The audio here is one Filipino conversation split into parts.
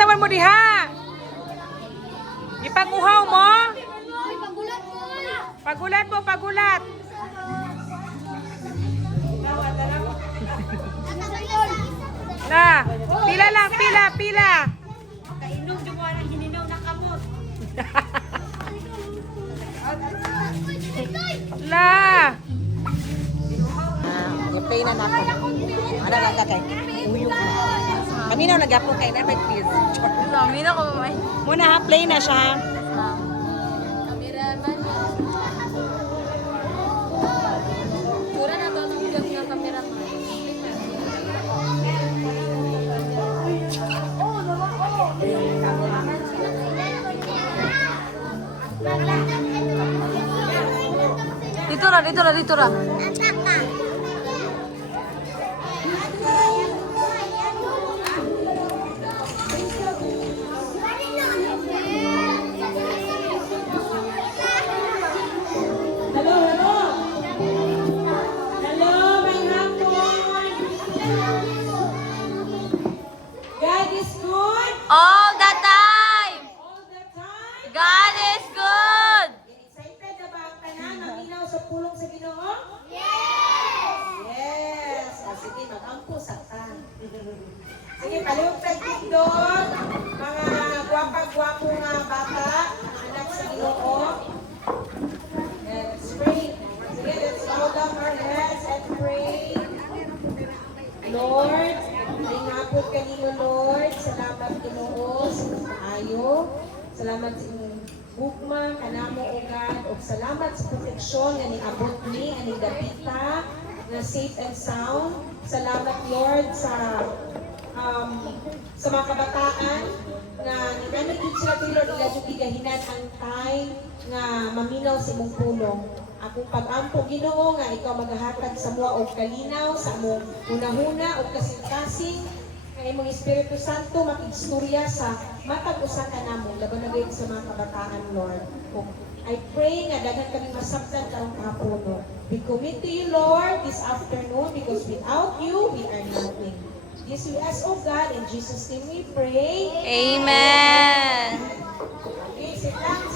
unsaman mo diha? Ipanguhaw mo? Pagulat mo, pagulat. Na, pila lang, pila. Kainom dyan mo ang hininaw na kamot. La. Play na nako. Ano lang ka kay? Uyog na. Kanina nagapo kay na please. Dami na ko may. Muna ha, play na siya. Kameraman. Pura na to ng gab ng kameraman. Dito ra. God is good. All the time. All the time. God is good. Excited na ba ang tanan maminaw sa pulong sa Ginoo? Yes! Yes! O, sige, mag-ampo sa tan. Sige, palihog tagtig doon. Mga gwapa-gwapo nga bata, anak sa Ginoo. Let's pray. Sige, let's bow down our heads and pray. Lord, lingapot kanino Lord. Salamat Ginoo sa maayo. Salamat sa inyong bukma, kanamo o God. O salamat sa proteksyon nga niabot ni, ani dapita, na safe and sound. Salamat Lord sa mga kabataan na nananagid sila kay Lord, ila yung igahinan ang time nga maminaw sa imong pulong. Akong pag-ampo Ginoo nga ikaw maghahatag sa mua og kalinaw sa among hunahuna og kasing-kasing nga imong Espiritu Santo makigstorya sa matag usa ka namo laban na gayud sa mga kabataan Lord. I pray nga daghan kami masabtan karong kahapon. We commit to you Lord this afternoon because without you we are nothing. This we ask of God in Jesus name we pray. Amen. Okay, sit down.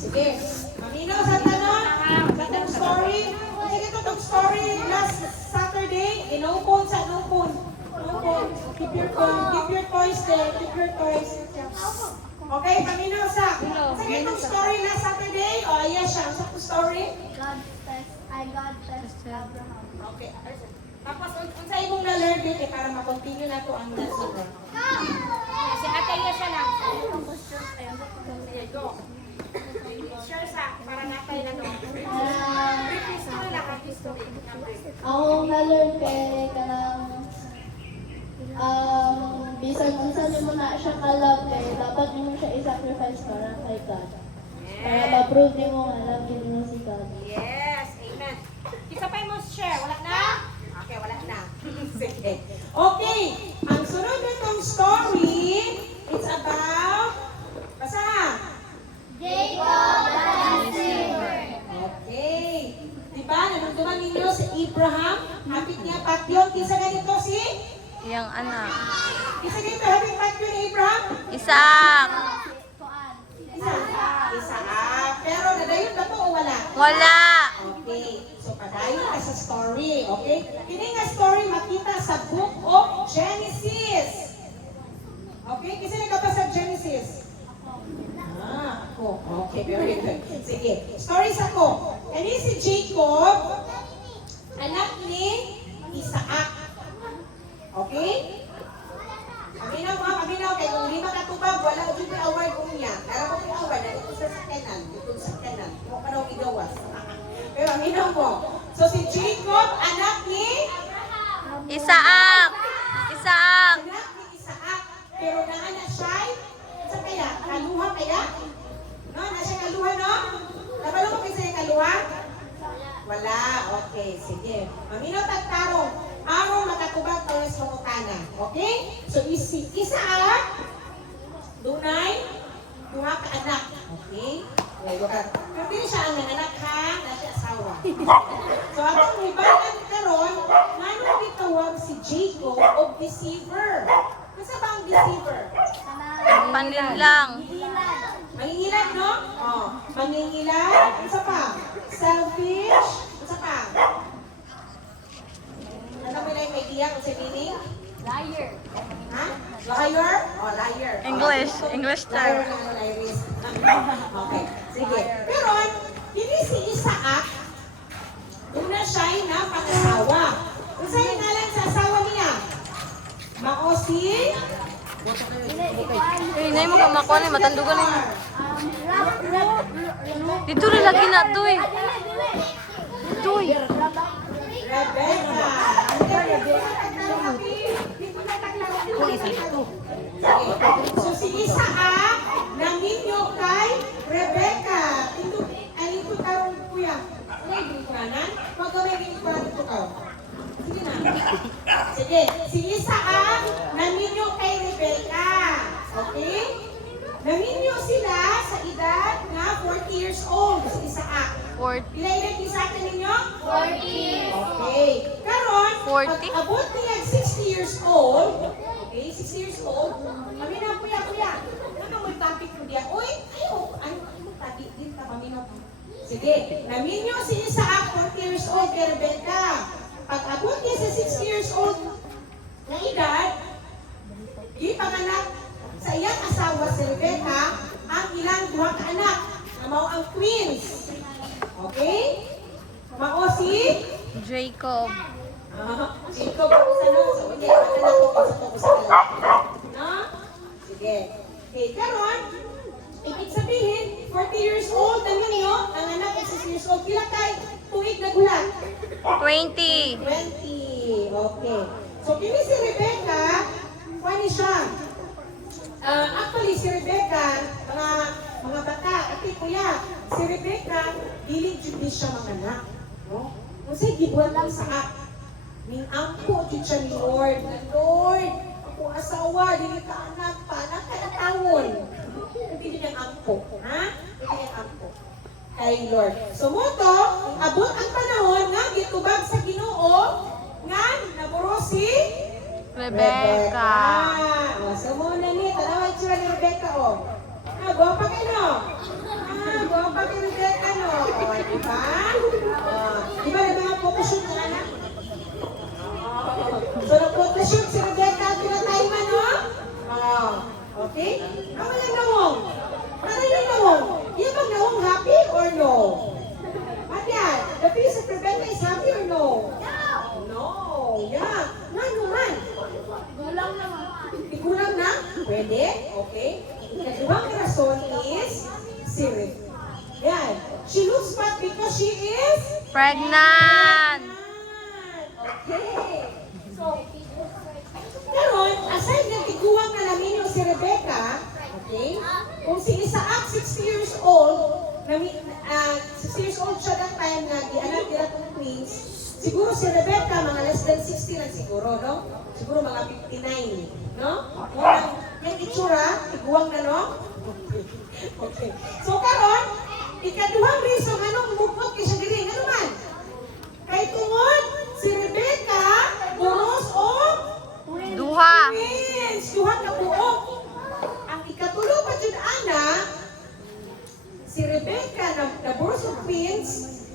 Sige. Maminaw sa tanong. Sa tanong story. Sige ito itong story. Last Saturday, inupon sa inupon. Keep your toys there. Keep your toys. Okay, paminaw sa. Sige itong story last Saturday. O, ayan siya. Sa itong story. God bless Abraham. Okay. Tapos, unsa imong na-learn dito para ma-continue na to ang lesson. Si Ate Iya siya lang. Sige, go. Share sa para natay na doon. Ako na-learn kay kanang bisan unsa nimo na siya ka-love kay dapat nimo siya i-sacrifice para kay God. Para ma-prove nimo nga love nimo si God. Yes, amen. Isa pa mo share, wala na? Okay, wala na. Sige. Okay, ang sunod nitong story, it's about, basahan. Jacob and Silver. Okay. Diba, nanunduman ninyo si Abraham, hapit niya patyon, kisa ganito si? Yang anak. Kisa ganito, hapit patyon ni Abraham? Isaac. Isaac. Pero nadayon ba to o wala? Wala. Okay, so padayon ka sa story, okay? Kini nga story makita sa Book of Genesis. Okay, kasi nagkabasa sa Genesis. Ako. Okay, very good. Sige, stories ako. Kani si Jacob, anak ni Isaac. Okay? Paminaw, kay kung lima katubag, wala ko yung award kong niya. Pero kung yung award, na ito sa kanan, kung parang igawas. Pero paminaw mo. So si Jacob, anak ni? Isaac. Anak ni Isaac. Pero naanak siya, sa kaya? Kaluha kaya? No, na siya kaluha, no? Nabalo mo kasi yung kaluha? Wala. Okay, sige. Maminaw tagtarong. Arong makatubag para sa mangutana. Okay? So, Isaac, dunay, duha ka anak. Okay? Pero hindi siya ang anak ha, na siya asawa. So, atong ibanan karon, manong bitawag si Jacob of deceiver. Kasi ba ang deceiver? Panlin lang. Mangingilan, no? Oh, mangingilan. Isa pa. Selfish. Isa pa. Ano mo na yung idea kung sa meaning? Liar. Ha? Liar? Oh, liar. English Liar term. na ano, liarist. Okay, sige. Pero, hindi si Isaac, una siya na pangasawa. Kung sa'yo ngalan sa asawa niya? Maosi? Hindi mo ka makuha na, matandugan na. Dito rin lagi na ito eh. Ito eh. Rebecca. So si Isaac naminyo kay Rebecca. Ito karong kuya. May ginikuanan? Huwag may ginikuanan ito ka. Sige na. Sige. Si Isaac naminyo kay Rebecca. Okay? Naminyo sila sa edad na 40 years old. Si Isaac. 40. Pila edad ni Isaac na ninyo? 40. Okay. Karon, 40? pag abot niya 60 years old, okay, 60 years old, kami na, kuya. Ano mo topic mo diya? Uy, ano topic din ka paminaw? Sige, naminyo si Isaac, 40 years old, kay Rebecca. Pag abot niya sa 60 years old na edad, ipanganak sa iyang asawa si Rebecca ang ilang duha ka anak na mao ang twins. Okay? Mao si Jacob. Jacob sa nung sa unya anak ko sa to sa kala. No? Sige. Okay, karon ibig sabihin 40 years old ang ninyo, ang anak ay 6 years old. Pila kay tuig na gulang? 20. 20. Okay. So kini si Rebecca, kuani siya. Actually si Rebecca, mga bata, ati kuya, si Rebecca, dili jud siya mga anak, no? Kasi gibuhat ang saak. Ning ampo jud siya ni Lord. Lord, ako asawa, dili ka anak pa, anak ka na tawon. Dili niyang ampo, ha? Dili niyang ampo. Kay Lord. So mo to, abot ang panahon nga gitubag sa Ginoo nga naburo si Rebecca. Oh, so muna ni, tanawan siya ni Rebecca, oh. Gwapa kayo, no? Gwapa kayo, Rebecca, no? Oh, di ba? Di ba na mga photoshoot na anak? So, nag-photoshoot si Rebecca at pinatay man, no? Okay? Ano yung nawong? Ano yung nawong? Yung bang nawong happy or no? Matyan, the face of Rebecca is happy or no? No. Yeah. Ano man? Gulang naman. Ikulang na? Pwede? Okay. Ikaduhang rason is si Rebecca. Yan. She looks fat because she is Pregnant. okay. So, karon, aside na tiguang na namin yung si Rebecca, okay, kung si Isaac 60 years old, 60 years old siya that time na di-anak nila itong twins, siguro si Rebecca, mga less than 60 lang siguro, no? Siguro mga 59, no? Yung itsura, tiguang na, no? Okay. So, karon, ikaduhang reason, anong umupot kay siya diri? Ano man? Kay tungod, si Rebecca, buros o Duha. twins, duha ka buok. Ang ikatulo pa dyan, ana, si Rebecca na buros o twins,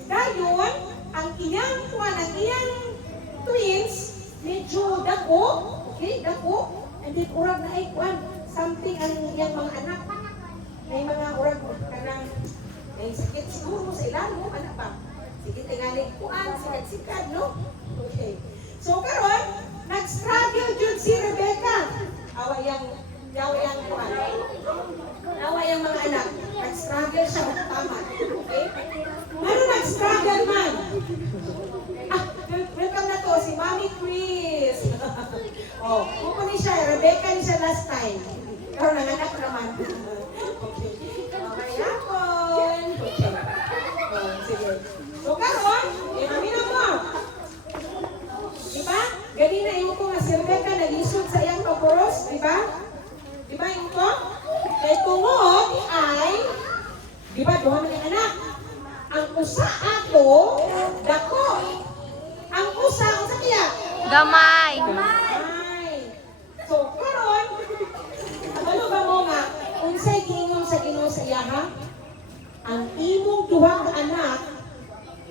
dayon, ang iyang twins, medyo dako, okay, dako, and then urag na ay kuan, something ang iyang mga anak. May mga urag kanang may sakit siguro sa ilalim, anak ba? Sige, tingaling kuan, sikat-sikat, no? Okay. So, karon, nag-struggle dyan si Rebecca. Awa yang kuan. Awa yang mga anak. Nag-struggle siya, tama. Okay? Ano nag-struggle man? Welcome na to, si Mami Chris. Oh, kung ni siya, Rebecca ni siya last time. Pero nanganak naman. Okay. Mayapon. Okay. Oh, sige. So, karon, amina mo. Diba? Ganina yung ko nga si Rebecca nag-isod sa iyang paboros, diba? Diba yung ko? Kaya tungod ay, diba, duha man yung anak. Ang usa ako, dako. Ang usa kaya? Gamay. Gamay. So, karon, ang imong duha ka anak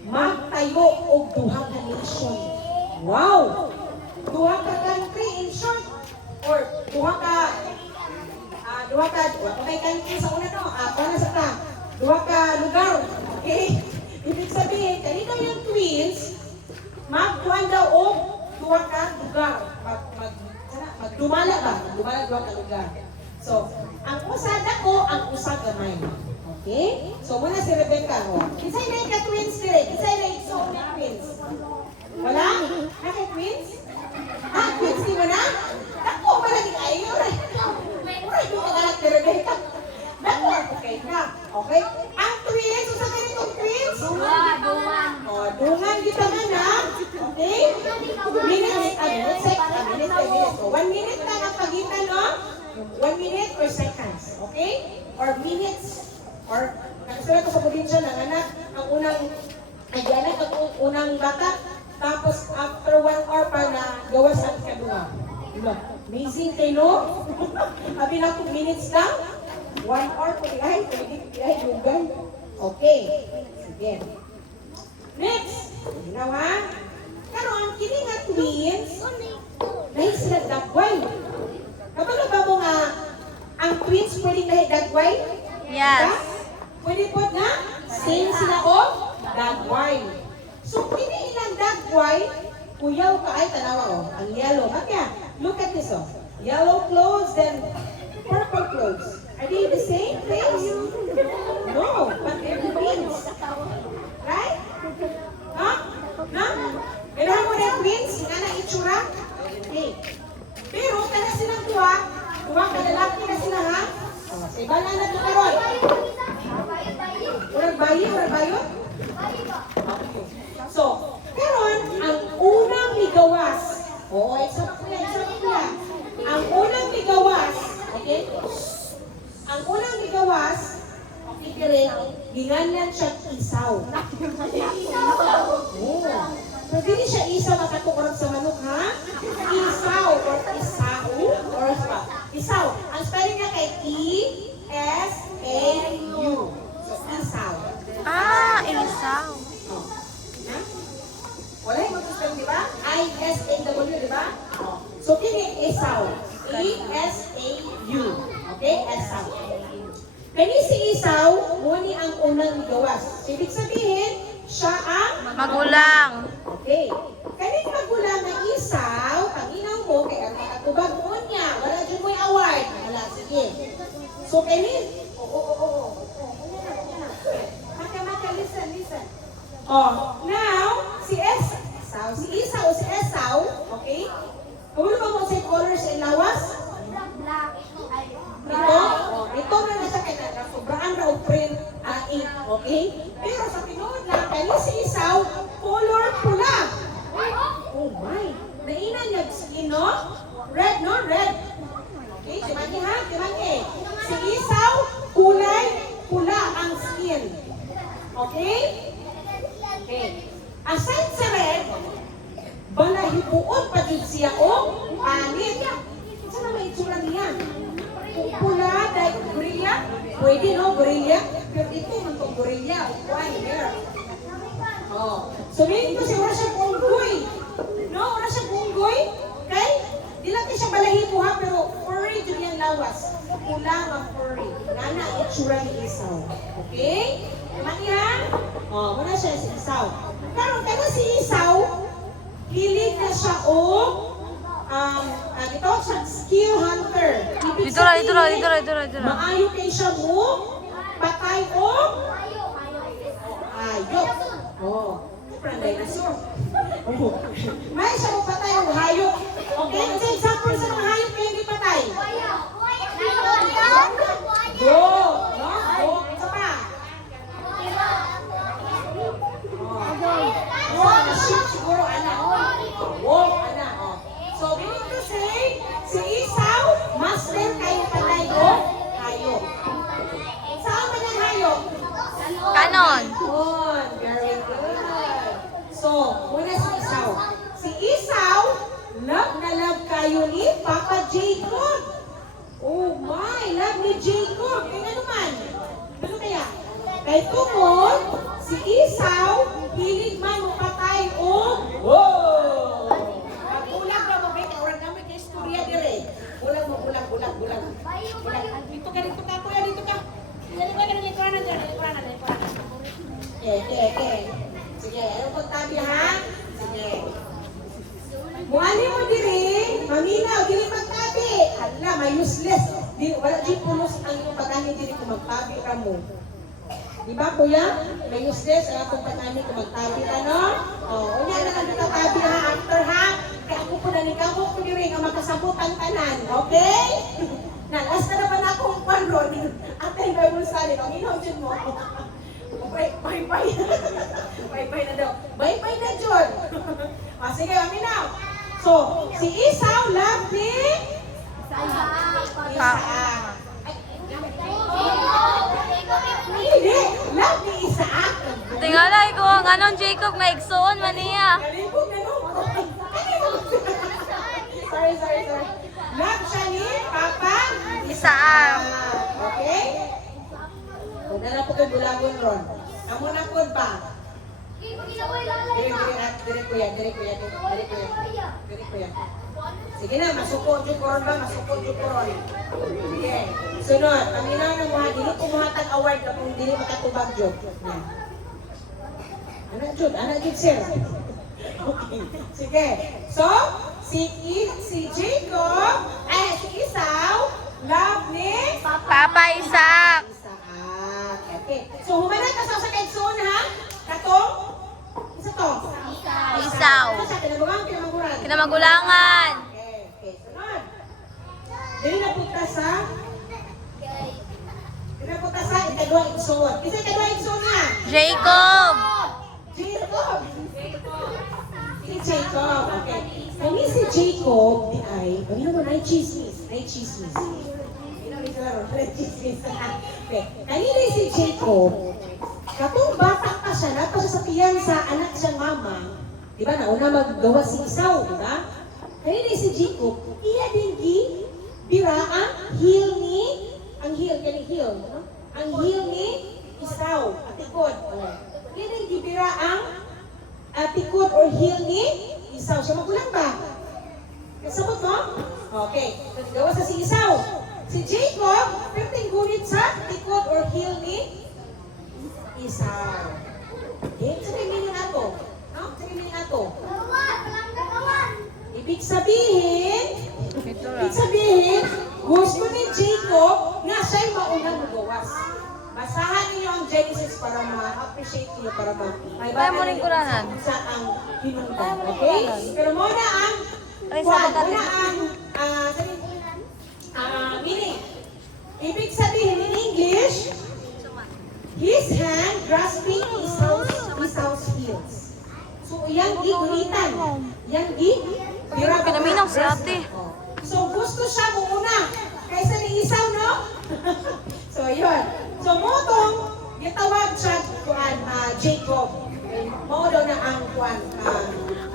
magtayo og duha ka nation. Wow! Duha ka country in short or duha ka okay country sa una no. Para sa ta. Duha ka lugar. Okay? Ibig sabihin, kanino yung twins magkuhan daw og duha ka lugar. Magdumala ba? Magdumala duha ka lugar. So, ang usa dako, ang usa gamay. Okay? So, muna si Rebecca. Kinsay na ka twins dire? Kinsay na ikaw na twins? Wala? Naka-twins? Twins di mo na? Dako, malagi kayo. Uray, yung mga ni Rebecca. Dako, okay na. Okay? Ang twins, usa ka nitong twins? Dungan. Dungan kita man ha? Okay? Minutes, So, 1 minute na ang pagitan, no? 1 minute or seconds, okay? Or minutes, or nagsulat ko sa probinsya ng anak, ang unang bata, tapos after 1 hour pa na gawas ang kadua. Amazing kayo, no? Sabi na 2 minutes lang, 1 hour po ay lugan. Okay, sige. Next, ginawa. Pero ang kini nga twins, dahil sila dagway. Kapag ba mo nga, ang twins pwedeng dahil dagway? Yes. Diba? Pwede po na, same sila o dagway. So, kini ilang dagway, kuyaw ka ay tanawa o, ang yellow. Bakya, look at this o. Yellow clothes, then purple clothes. Are they the same things? No, but they're twins. Right? Ha? Na? Meron mo na twins? Nga na itsura? Okay. Pero kaya silang duha ka lalaki na sila ha? Sa iba na ito karoon. Walang bayo? Okay. So, karoon, ang unang ligawas. Oo, example kuya. Ang unang ligawas, okay? Ang unang ligawas, okay, ginganyan siya isaw. Oo. So, hindi siya isaw makatukurang sa manok, ha? Isaw or isau or apa? Isaw. Ang spelling niya kay E-S-A-U. So, isaw. Isaw. Oh. Ha? Wala yung mag-spelling, di ba? I-S-A-W, di ba? Oh. So, kini isaw. E-S-A-U. Okay? Isaw. Kani si Isaw, muni ang unang gawas. Ibig sabihin, siya ang Magulang. okay. Kaning magulang na Isaw, panginaw mo, kaya ang makatubag mo niya, wala dyan mo'y award. Wala, sige. So, kanin, Maka, listen. Oh, now, si Isaw, si Esau, okay? Kung ano ba mo sa colors and lawas? Ito na siya kaya sobraan na o print ink, okay? Pero sa tinood lang, kaya si Isaw, color pula. Oh my! Naina niya skin, no? Red, no? Red. Okay, timaki ha? Timaki. Si Isaw, kulay pula ang skin. Okay? Okay. Aside sa red, balahipuon pa din siya o panit. Saan na may itsura niya? Pula, dahil gorilla. Pwede, no? Gorilla. Pero ito, itong gorilla. Why? There. Oh. So, meaning ko siya, wala siya punggoy. No? Wala siya punggoy. Okay? Di lang siya balahipo ha, pero furry dyan yung lawas. Pula ang furry. Nana, itsura ni Isaw. Okay? Mati ha? Oh, wala siya si Isaw. Pero, kaya si Isaw, hilig na siya o ito siya skill hunter. Ibig Dito ra. maayo kay siya mo, patay o hayop. Oh, parang dinosaur. May siya mo patay o hayop. Okay, kasi example sa mga hayop kayo hindi patay. Go! No? Go! Ito pa. Walk, sheep siguro, anak. Walk, anak. So, meaning to say, si Isaw, master kayo patay o hayop. Saan ba ng hayop? Kanon. Good. Very good. So, muna si Isaw. Si Isaw, love na love kayo ni Papa Jacob. Oh my, love ni Jacob. Kaya naman. Ano kaya? Kay tungod, si Isaw, hilig man mo patay o... Wow! Bulag na mo, may kaurang namin kay istorya dire. Bulag mo, bulag. Dito ka, kuya, dito ka. Nalikuran na. Sige, ano po tabi ha? Sige. Muali mo dire, maminaw, dili magtabi. Hala, may useless. Wala di pulos ang iyong pagani diri kung magtabi ka mo. Di ba kuya? May useless ang akong pagani kung magtabi ka, no? Unya na lang tabi ha after ha. Kaya ako po nanikabok ko diri nga makasabutan tanan, okay? Last na naman akong panron. Atay Bible study. Ang inaw dyan mo. Bye-bye. Bye-bye na daw. Bye-bye na, John. Sige, aminaw. So, si Isaw, love ni? Isaac. Hindi. Love ni Isaac. Tingala ko ang anong Jacob nga igsoon man niya. Nalipog na no. Sorry. Love siya ni Papa? Isaac. Okay? Kung na po kayo bulagon ron. Amo na po ba? Dire kuya. Sige na, masuko dyan ko ron ba? Masuko dyan ko ron. Sige. Sunod, paminaw na mo ha. Dili ko muhatag award na kung dili makatubag dyan. Anak dyan, sir. Okay. Sige. So, si Jacob, si Isaw, love ni Papa Isaac. Isaac. Okay. So, humanay ka sa kaigsoon ha? Katong? Isa to? Isaw. Ano siya? Kinabugang, kinamaguran? Kinamagulangan. Okay. Sunod. Dili na punta sa? Dili na punta sa ikadwa igsoon. Isa ikadwa igsoon na? Jacob. Jacob. Si Jacob. Okay. Kami si Jacob, di ay, pagino mo na ay chismis. Okay. Kanina si Jacob, katong bata pa siya, napa siya sa tiyan sa anak siyang mama. Di ba? Nauna maggawa si Isaw, di ba? Kanina si Jacob, iya din bira ang heel ni, ang heel ni Isaw, atikod. Iya din bira ang atikod or heel ni Isaw. Siya magulang ba? Kasabot mo? Okay. Gawa sa si Isaw. Si Jacob, perting gunit sa tikod or heel ni Isaw. Okay? Sa meaning ato. No? Sa meaning ato. Ibig sabihin, gusto ni Jacob nga siya'y maunang magawas. Basahan niyo ang Genesis para ma-appreciate niyo, para Kaya mo rin kuranan. sa ang hinungdan. Okay? Pero muna ang meaning. Ibig sabihin in English, his hand grasping Esau's heels. So, yang gigulitan. Pinaminaw si ate. So, gusto siya muna kaysa ni Esau, no? So, yun. So, motong, gitawag siya Jacob. Mo daw na ang kuan.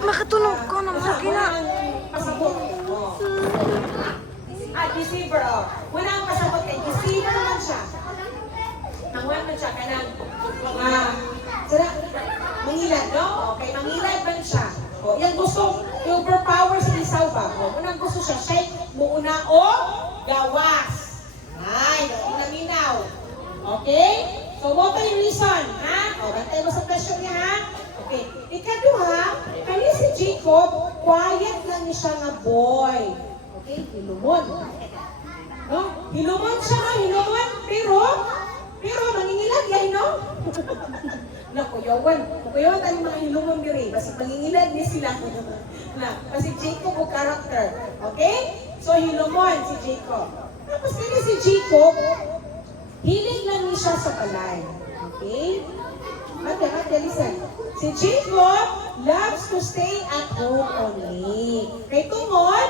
Makatulog ko na makina. Pasabot. Deceiver. Wala ang pasabot kay deceiver man siya. Nangwan man siya kanang mangilad, no? Okay, mangilad man siya. Yan gusto i-overpower si Esau ba? Unang gusto siya muuna o gawas. Ay, naminaw. Okay? So, mo pa yung reason, ha? Bantay mo sa question niya, ha? Okay. Ikaduha, kani si Jacob, quiet lang ni siya nga boy. Okay? Hilumon. No? Hilumon siya, no? Hilumon. Pero, mangingilad yan, no? Nakuyawan. Nakuyawan tayo mga hilumon diri. Kasi mangingilad ni sila. Kasi Jacob o character. Okay? So, hilumon si Jacob. Tapos kani si Jacob, hiling lang niya siya sa balay. Okay? Ate, listen. Si Jacob loves to stay at home only. Kay tungod,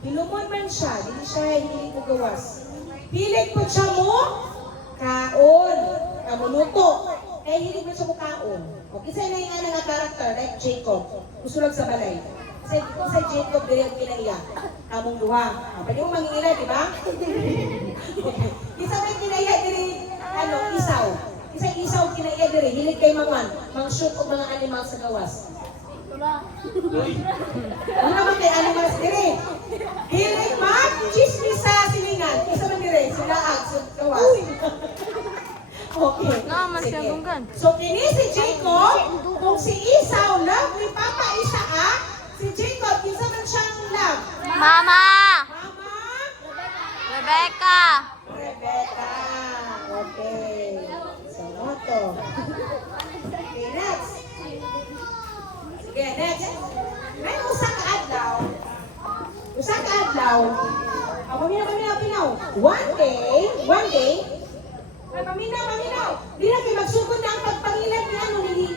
hilumon man siya. Hindi siya hiling ko gawas. Hiling po siya mo, kaon, kamunuto. Kaya hiling mo siya mo kaon. Okay, sa'yo na yung nga character, like Jacob. Gusto lang sa balay. Sa Jacob, dili ang kinaiya. Kamong duha. Pwede mo mangingila, di ba? Okay. Isa may kinaiya, dili, Esau. Isang isaw kinaiya diri, hilig kay mang-shoot og mga animal sa gawas. Ano naman kay animals diri? Hilig mag-chismis sa silingan. Isa man diri, silaag sa gawas. Okay. Naman sige. siya dunggan. So kini si Jacob, kung si Esau love ni Papa Isaac, si Jacob kinsa man siyang love? Mama! Mama Rebecca! Rebecca. Okay. So ano to? Okay, next. Sige, next. May usa ka adlaw. Usa ka adlaw. Paminaw. One day, ay, paminaw. Di na kayo magsugod na ang pagpangilan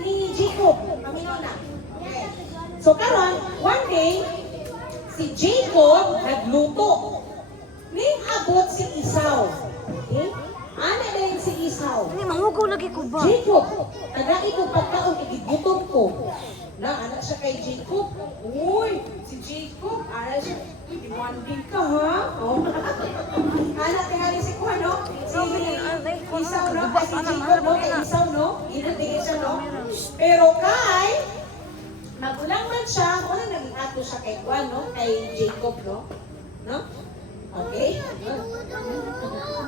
ni Jacob. Paminaw na. Okay. So karon, one day, si Jacob nagluto. Ning abot si Esau. Okay? Ana na yun si Esau. Hindi, mahugaw lagi ko ba? Jacob, tagai ko pagkaon, igigutom ko. Na, anak siya kay Jacob. Uy, si Jacob, anak siya, demanding ka ha? Oh. Anak tingali si Kuha, no? Si Esau, no? Ay, si Jacob, no? Kay Esau, no? Inatigil siya, no? Pero kay, magulang man siya, wala naging ato siya kay Kuha, no? Kay Jacob, no? No? Okay?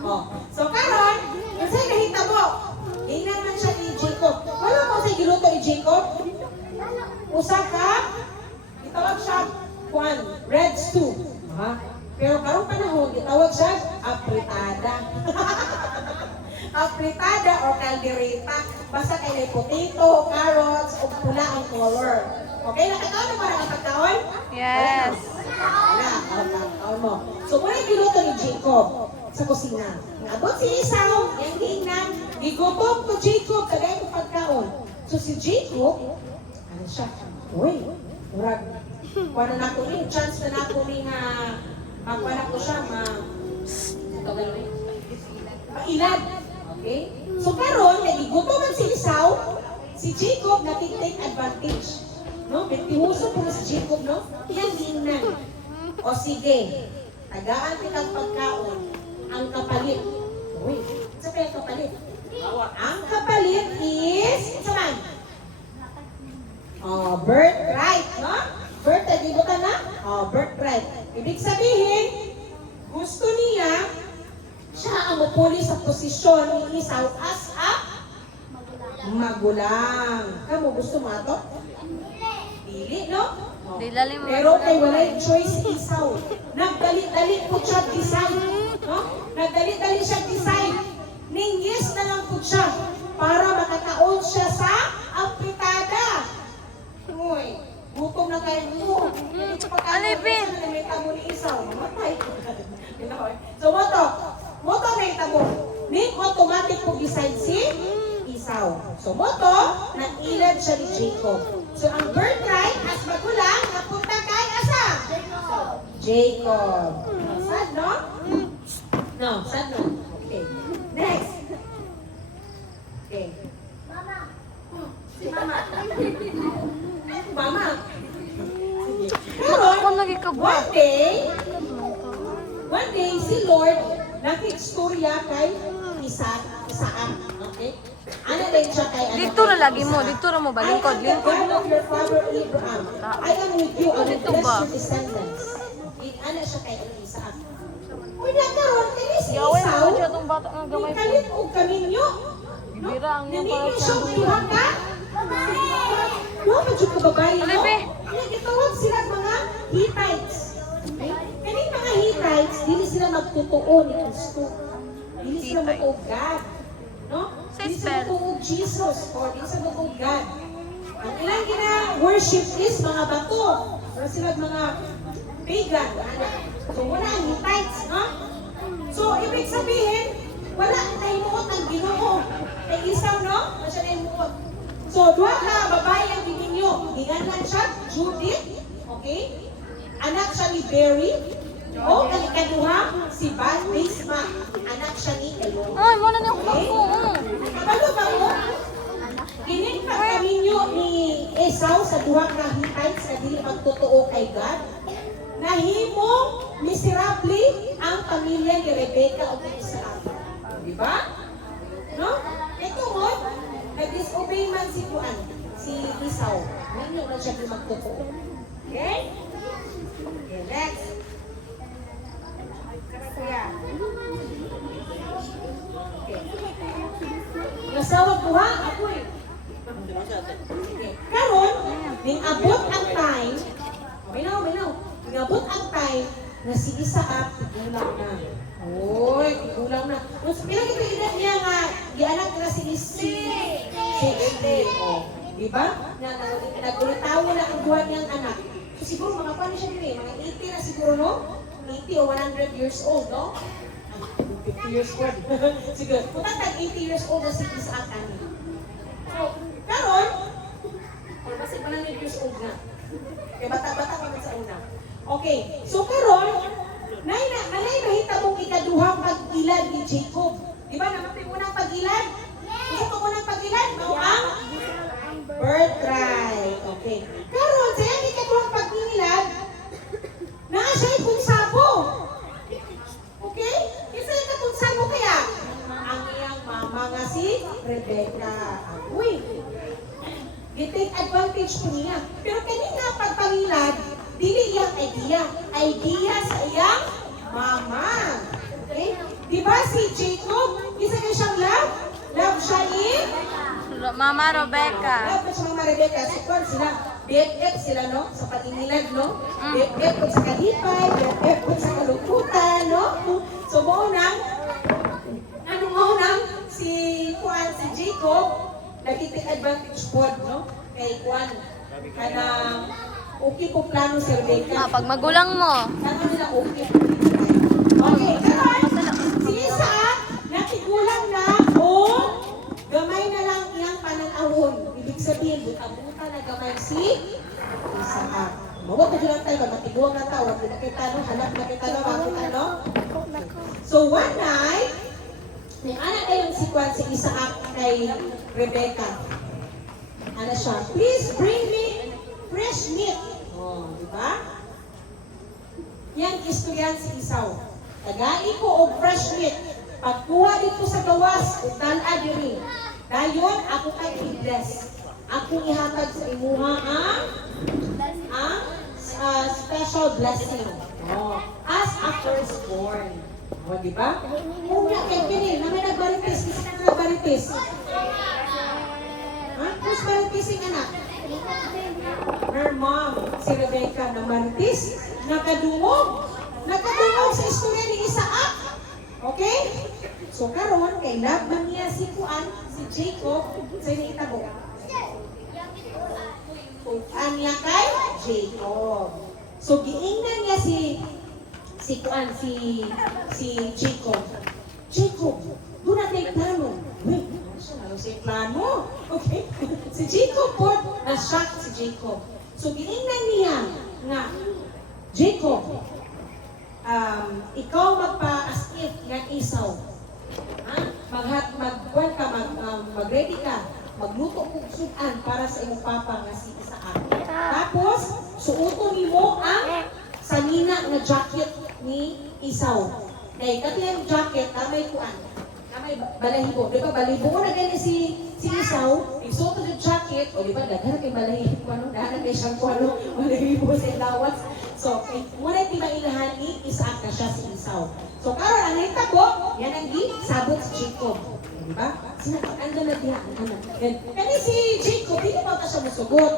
Oh. So karon, kasi kahita mo, ingnan man siya ni Jacob. Wala mo sa giluto ni Jacob? Usa ka, itawag siya, Juan, red stew. Ha? Pero karong panahon, itawag siya, apritada. Apritada o caldereta. Basta kay may potato, carrots, o pula ang color. Okay, nakakaon na ba ang pagkaon? Yes. Wala, kaon mo. So, muna yung giluto ni Jacob sa kusina. Abot si Esau, yung tingnan, gigutom ko Jacob, kagaya ko pagkaon. So, si Jacob, ano siya? Uy, murag, kuha na nato ni, chance na nato ni nga, magkuha na ko siya, mailad. Okay? So, karon, nagigutom man si Esau, si Jacob natik-take advantage. No? Bitihuso po si Jacob, no? Yan tingnan. O sige, tagaan kitang pagkaon, ang kapalit. Uy, sa kaya kapalit? Ang kapalit is, saman? Birthright, no? Birthright, di ba ka na? Birthright. Ibig sabihin, gusto niya, siya ang mupuli sa posisyon ni Esau as a magulang. Kamu gusto mo ito? Dili, no? Di lalim mo. Pero kay walay choice si Esau. Nagdali-dali po siya decide. No? Nagdali-dali siya decide. Ning yes na lang po siya para makakaon siya sa apritada. Uy, gutom na kayo mo. Alipin! May tabo ni Esau. Mamatay. So, moto na itabo. Ning automatic po decide si Esau. So, moto, nag-ilad siya ni Jacob. So, ang birthright as magulang, napunta kay asa? Jacob. Sad, no? No, sad no. Okay. Next. Okay. Si Mama. Mama. Pero, Ako lagi ka ba? one day, si Lord, nakikstorya kay Isaac. Okay? Ano din siya kay ano? Dito na lagi mo, dito na mo ba? Lingkod, lingkod. I am the God of your father Abraham. I am with you and will Dito bless ba? your descendants. Ano siya kay Isaac? Uy, nagkaroon, kini si Yawin mo Esau. siya itong bata nga gamay po. Kalit o kaminyo. Bibira ang niyang Naninyo parang siya siyang mayuha ka? No, medyo ka babae, no? Alibe. Gitawag sila mga Hittites. Kaning mga Hittites, dili sila magtutuo ni Kristo. Dili sila Hittite. magtuog God. No? Sa Dili sila spell. magtuog Jesus or dili sila magtuog God. Ang ilang gina-worship is mga bato. Or sila mga pagan. So, wala ang Hittites, no? So, ibig sabihin, wala naimuot ang Ginoo. Kay Esau, no? Wala siya naimuot. So, duha ka babae ang gininyo. Ginganan siya, Judith. Okay? Anak siya ni Berry. O, kalikaduha, si Basma. Anak siya ni Elon. Ay, mo na niya ako Okay? bako. Kabalo ba mo? Kining pagkaminyo ni Esau sa duha ka Hittites na dili magtotoo kay God. Nahimong miserably ang pamilya ni Rebecca o ni Isaac. Di ba? No? Ito mo, nag-disobey man si Juan, si Esau. Ninyo na siya di magtotoo. Okay? Okay, next. Kuya. Okay. Nasawag ko ha? Ako eh. Okay. Karon, ning abot ang time, minaw. Ning abot ang time na si Isaac tigulang na. Oy, tigulang na. Mas pila kita edad niya nga gianak na si 60. Oh, di ba? Nagulitaw na ang buwan niyang anak. So siguro mga paano siya dire, mga 80 na siguro no? 80 o 100 years old, no? 50 years old. Siguro, kung tag 80 years old na si Isaac ani. So, karon, or basta 100 years old na. Kaya bata-bata pa man sa una. Okay, so karon, nay mahita mong ikaduhang pag-ilad ni Jacob. Di ba naman yung unang pag-ilad? Isa ko unang pag-ilad? Mao ang birthright. Okay. Karon, sa iyang ikaduhang pag-ilad, naa siya kung sabo. Okay? Isa yung katong sabo kaya? Ang iyang mama nga si Rebecca. Uy, i-take advantage ko niya. Pero kanina pagpangilad, dili iyang idea. Idea sa iyang mama. Okay? Diba si Jacob, isa na siyang love? Love siya ni? Mama Rebecca. Love siya Mama Rebecca. Sipon sila. BFF sila, no? Sa pag-inilad, no? BFF po sa kalipay, BFF po sa kalukutan, no? So, maunang, si Juan, si Jacob, nag-take advantage po, no? Kay Juan, kanang okay po plano si Rebecca. Pag magulang mo. Ano nila okay? Okay, karon, si Isaac, natigulang na o gamay na lang iyang pananahon. Ibig sabihin, buta-buta na gamay si Isaac. Mawag na lang tayo, matigulang na tao, wag na kita, no? Hanap na kita, no? Wag kita, no? So one night, may anak kayong si Isaac kay Rebecca. Ano siya? Please bring me fresh meat. Oh, di ba? Yan istoryan si Esau. Tagai ko og fresh meat. Pagkuha dito sa gawas, utala diri. Dayon ako kay i-bless. Ako ihatag sa imuha ang special blessing. Oh, as a firstborn. O, di ba? Kung kay kini, naman nagbaritis, isa ka nagbaritis. Ha? Who's baritising anak? Her mom, si Rebecca, na maritis, nakadungog sa istorya ni Isaac. Okay? So karon kay love man niya si Juan, si Jacob, sa iniitabo. Anya kay Jacob. So giingnan niya si Juan, si Jacob. Jacob, doon natin plano. Wait, ano siya plano? Okay? Si Jacob po, na-shock si Jacob. So giingnan niya nga, Jacob, ikaw magpa-askit ng Esau. Mag-ready ka, magluto kong sudan para sa imong papa nga si Isaac. Tapos, suoton mo ang sanina nga jacket ni Esau. Kaya katiyang jacket, kamay kuan, kamay balahibo. Di ba, balahibo na gani si Esau, isuot yung jacket, o di ba, daghan kay balahibo, daghan kay siyang kuano, balahibo sa ilawas. So, muna tiba ilahan ni Isaac na siya si Esau. So, karon ang nahitabo, yan ang sabot si Jacob. Di ba? Ando na diha, kani si Jacob, hindi pa siya masugot.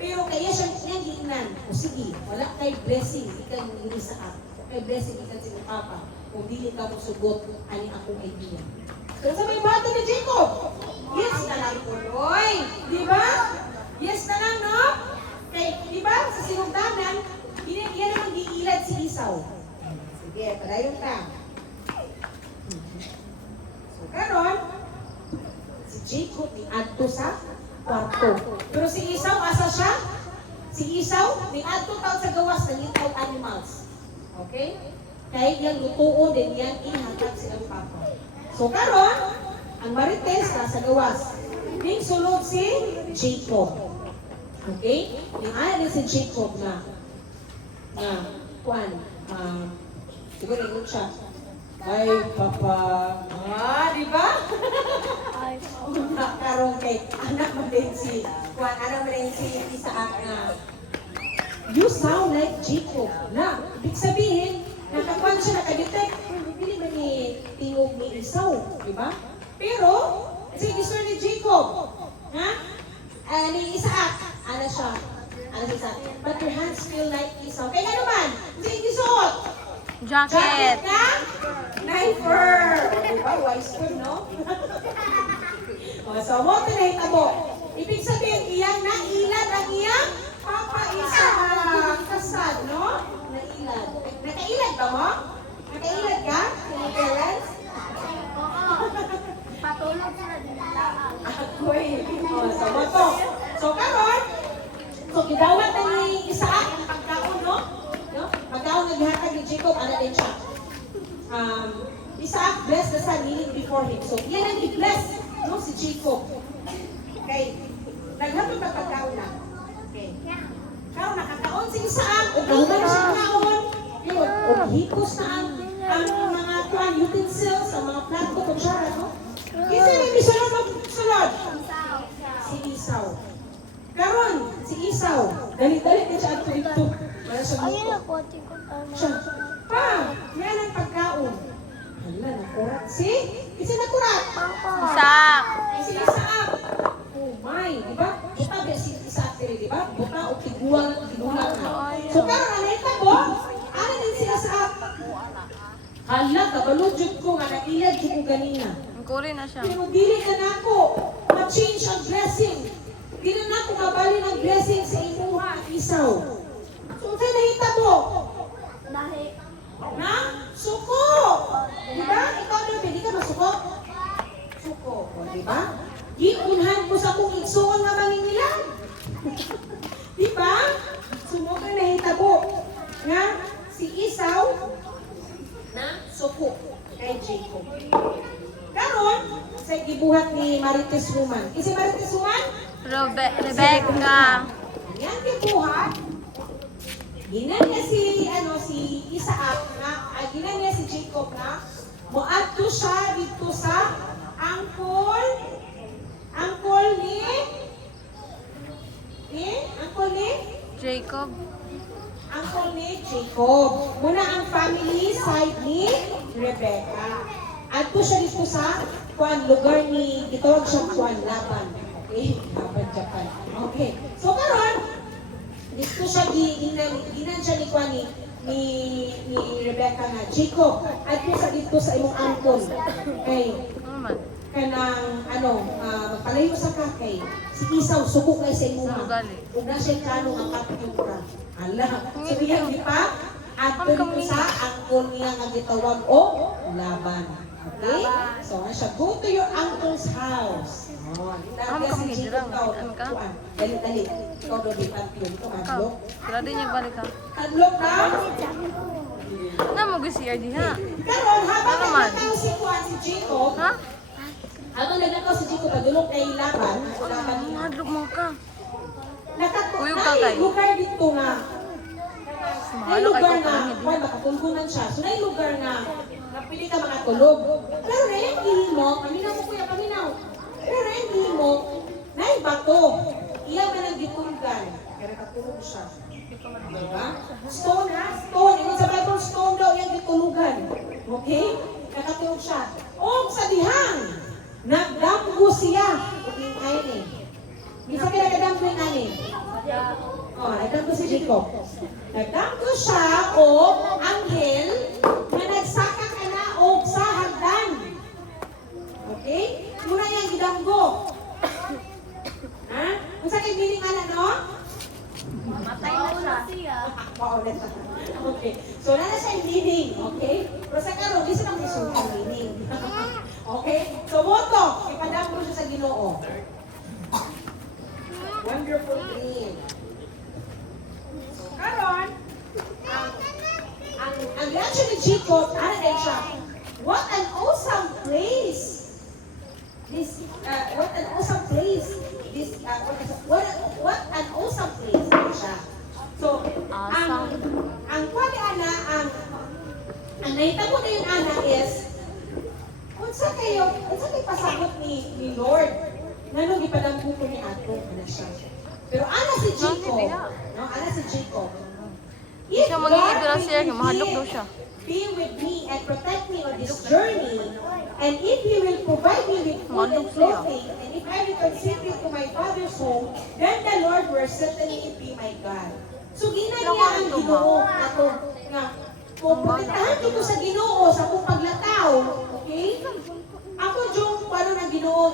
Pero kaya siyang giingnan, o sige, wala kay blessing, ikan ni Isaac. Kay blessing, ikan si Papa. Kung dili ka masugot, ani akong idea. So, sa may bato ni Jacob, yes na lang po, Roy. Di ba? Yes na lang, no? Kay, di ba, sa sinugdanan, yan ang giilad si Esau. Sige, padayon ka. So, karon, si Jacob ni adto sa kwarto. Pero si Esau, asa siya? Si Esau, ni adto taon sa gawas ng little animals. Okay? Kaya yung lutuon din yan, ihatag silang papa. So, karon, ang marites nasa gawas. Ning sulod si Jacob. Okay? Yung ayaw din si Jacob na kuan, siguro yung siya. Ay, papa. Di ba? Karon kay anak mo din si Juan, anak mo din si Isaac na you sound like Jacob. Na, ibig sabihin, nakakuan siya, nakadetect, hindi ba ni tingog ni Esau, di ba? Pero, si Esau ni Jacob, ha? Ni Isaac, ano siya? Ano si Isaac? But your hands feel like Esau. Kaya nga naman, si Isuot, Jacket. na knifer. Di ba? Wise food, no? So, mo ito na hitabo. Ibig sabihin, iyang nailad ang iyang Papa Isaac. Kasad, no? Nailad. Nakailad ba mo? Nakailad ka? Sino parents? Patulog sila din nila. Ako'y. So, mo to. So, karon, so, gidawat na ni Isaac ang pagkaon, no? Pagkaon na gihatag ni Jacob, ano din siya? Isaac blessed the son kneeling before him. So, yan ang i-bless, no, si Jacob. Okay. Naghapon ba pagkaon na? Okay. Karon nakakaon si Isaac, o kahuman siya kaon. Yun, o hipos na ang mga kuan utensils, ang mga plato, kutsara, no? Kasi may misunod magsunod. Si Esau. Karon, si Esau, dalit-dalit na siya ato ito. Wala siya gusto. Siya, pa, yan ang pagkaon. Hala, nakurat. Kasi nakurat. Isaac. Si Isaac. Oh my, di ba? Buta ba si Isaac diri, di ba? Buta o tiguang na. So karon ano ito po? Ano din si Isaac? Hala, kabaludjud ko nga nailad ko ganina. Ang kuri na siya. Pero dili ka na ako ma-change ang blessing. Dili na ako mabalin ang blessing sa imuha, Esau. So sa'yo nahita mo? Na? Suko! Diba? Ikaw na, pwede ka masuko? Suko. O, diba? Giunhan ko sa kong igsuon nga mangingilan. Diba? Sumo ka nahitabo. Nga, si Esau na suko kay Jacob. Karon, sa gibuhat ni Marites Woman. Kasi Marites Woman? Rebecca. Yan gibuhat. Ginan niya si Isaac na, ginan niya si Jacob na, moadto siya dito sa angkol ni Jacob. Muna ang family side ni Rebecca. Adto siya dito sa lugar ni, gitawag siya Laban. Okay? Laban, Japan. Okay. So karon, dito siya ginan siya ni Rebecca na Jacob. Adto sa dito sa imong angkol. Okay. Ano man? Kanang magpalayo sa kakay. Si Esau suko kay sa imong. Sugali. Ug na siya kanong ang kapitong ka. Ala. So diyan di pa adto dito sa angkol niya nga gitawag o Laban. Okay? So, siya, go to your uncle's house. Ang kamihidra, makitaan ka? Dali. Ikaw doon di pantiyon. Ito, Ikaw. hadlok. Sila din yung balik ka. Hadlok na? Na mo gusto siya di ha? Karon, habang Ano man? nagnakaw si Jacob, Ha? habang nagnakaw si Jacob, padulong kay Laban, Laban Ang niya. hadlok mo ka. Uyog ka Nakatulog kay. lugar dito nga. May Mahalo kay lugar ko na, kamihid. kung makatulgunan siya. So, may lugar na pili ka makatulog. Pero na yung ihimo, paminaw mo kuya, paminaw. Pero na yung ihimo, na yung bato. Iya man ang gitulgan. Kaya katulog siya. Diba? Stone ha? Stone. Yung sa Bible, stone daw yung gitulugan. Okay? Nakatulog siya. O sa dihang, nagdamgo siya. Okay, ayun eh. Isa ka nagdamgo yung nani? Nagdamgo si Jacob. Nagdamgo siya o anghel na nagsaka ka na o sa hagdan. Okay? Muna yung gidamgo. Ha? Kung sa meaning anak, no? Matay na siya. Paulit na. Okay. So, na siya yung meaning. Okay? Pero sa karon, di siya naman yung meaning. Okay? So, moto. Ipadamgo siya sa Ginoo. Wonderful dream. So, karon, ang reaction ni Jacob, ano din siya? What an awesome place! What an awesome place! What an awesome place! Siya. So, ang kwali ana, ang Ang nahitabo na yung anak is, unsa kayo pasabot ni Lord? Nanong ipadampo ko ni Ato, ano siya. Pero ana si Jacob, no? Ana si Jacob. If Siya God magiging siya, will mahadlok daw siya. be with me and protect me on this journey, and if He will provide me with food and clothing, and if I will consider to my father's home, then the Lord will certainly be my God. So ginanya ang Ginoo ato nga kung protektahan dito sa Ginoo sa akong paglataw, okay? Ako yung paano ng Ginoo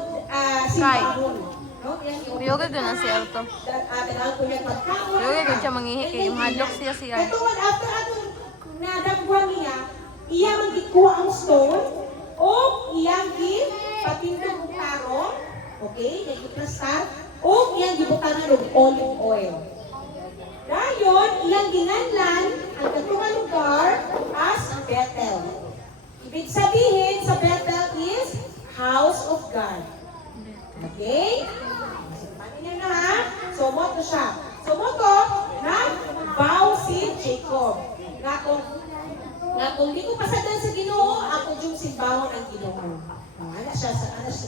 simbahon. No? Yan yung Yoga ko na si Alto. Kailangan ko yung pagkaon. Yoga ko siya mangihi kay mahadlok siya. Ito man, after atong nadagwan niya, iya magikuha ang stone o iyang gipatindog og tarong, okay, nagiplastar, o iyang gibutanan og olive oil. Dayon, iyang ginanlan ang katong lugar as Bethel. Ibig sabihin sa Bethel is house of God. Okay? Paano niyo na ha? So, mo to siya. So, mo to, vow si Jacob. Nga kung di ko pasadan sa Ginoo, ako yung simbahon ang Ginoo. Ana siya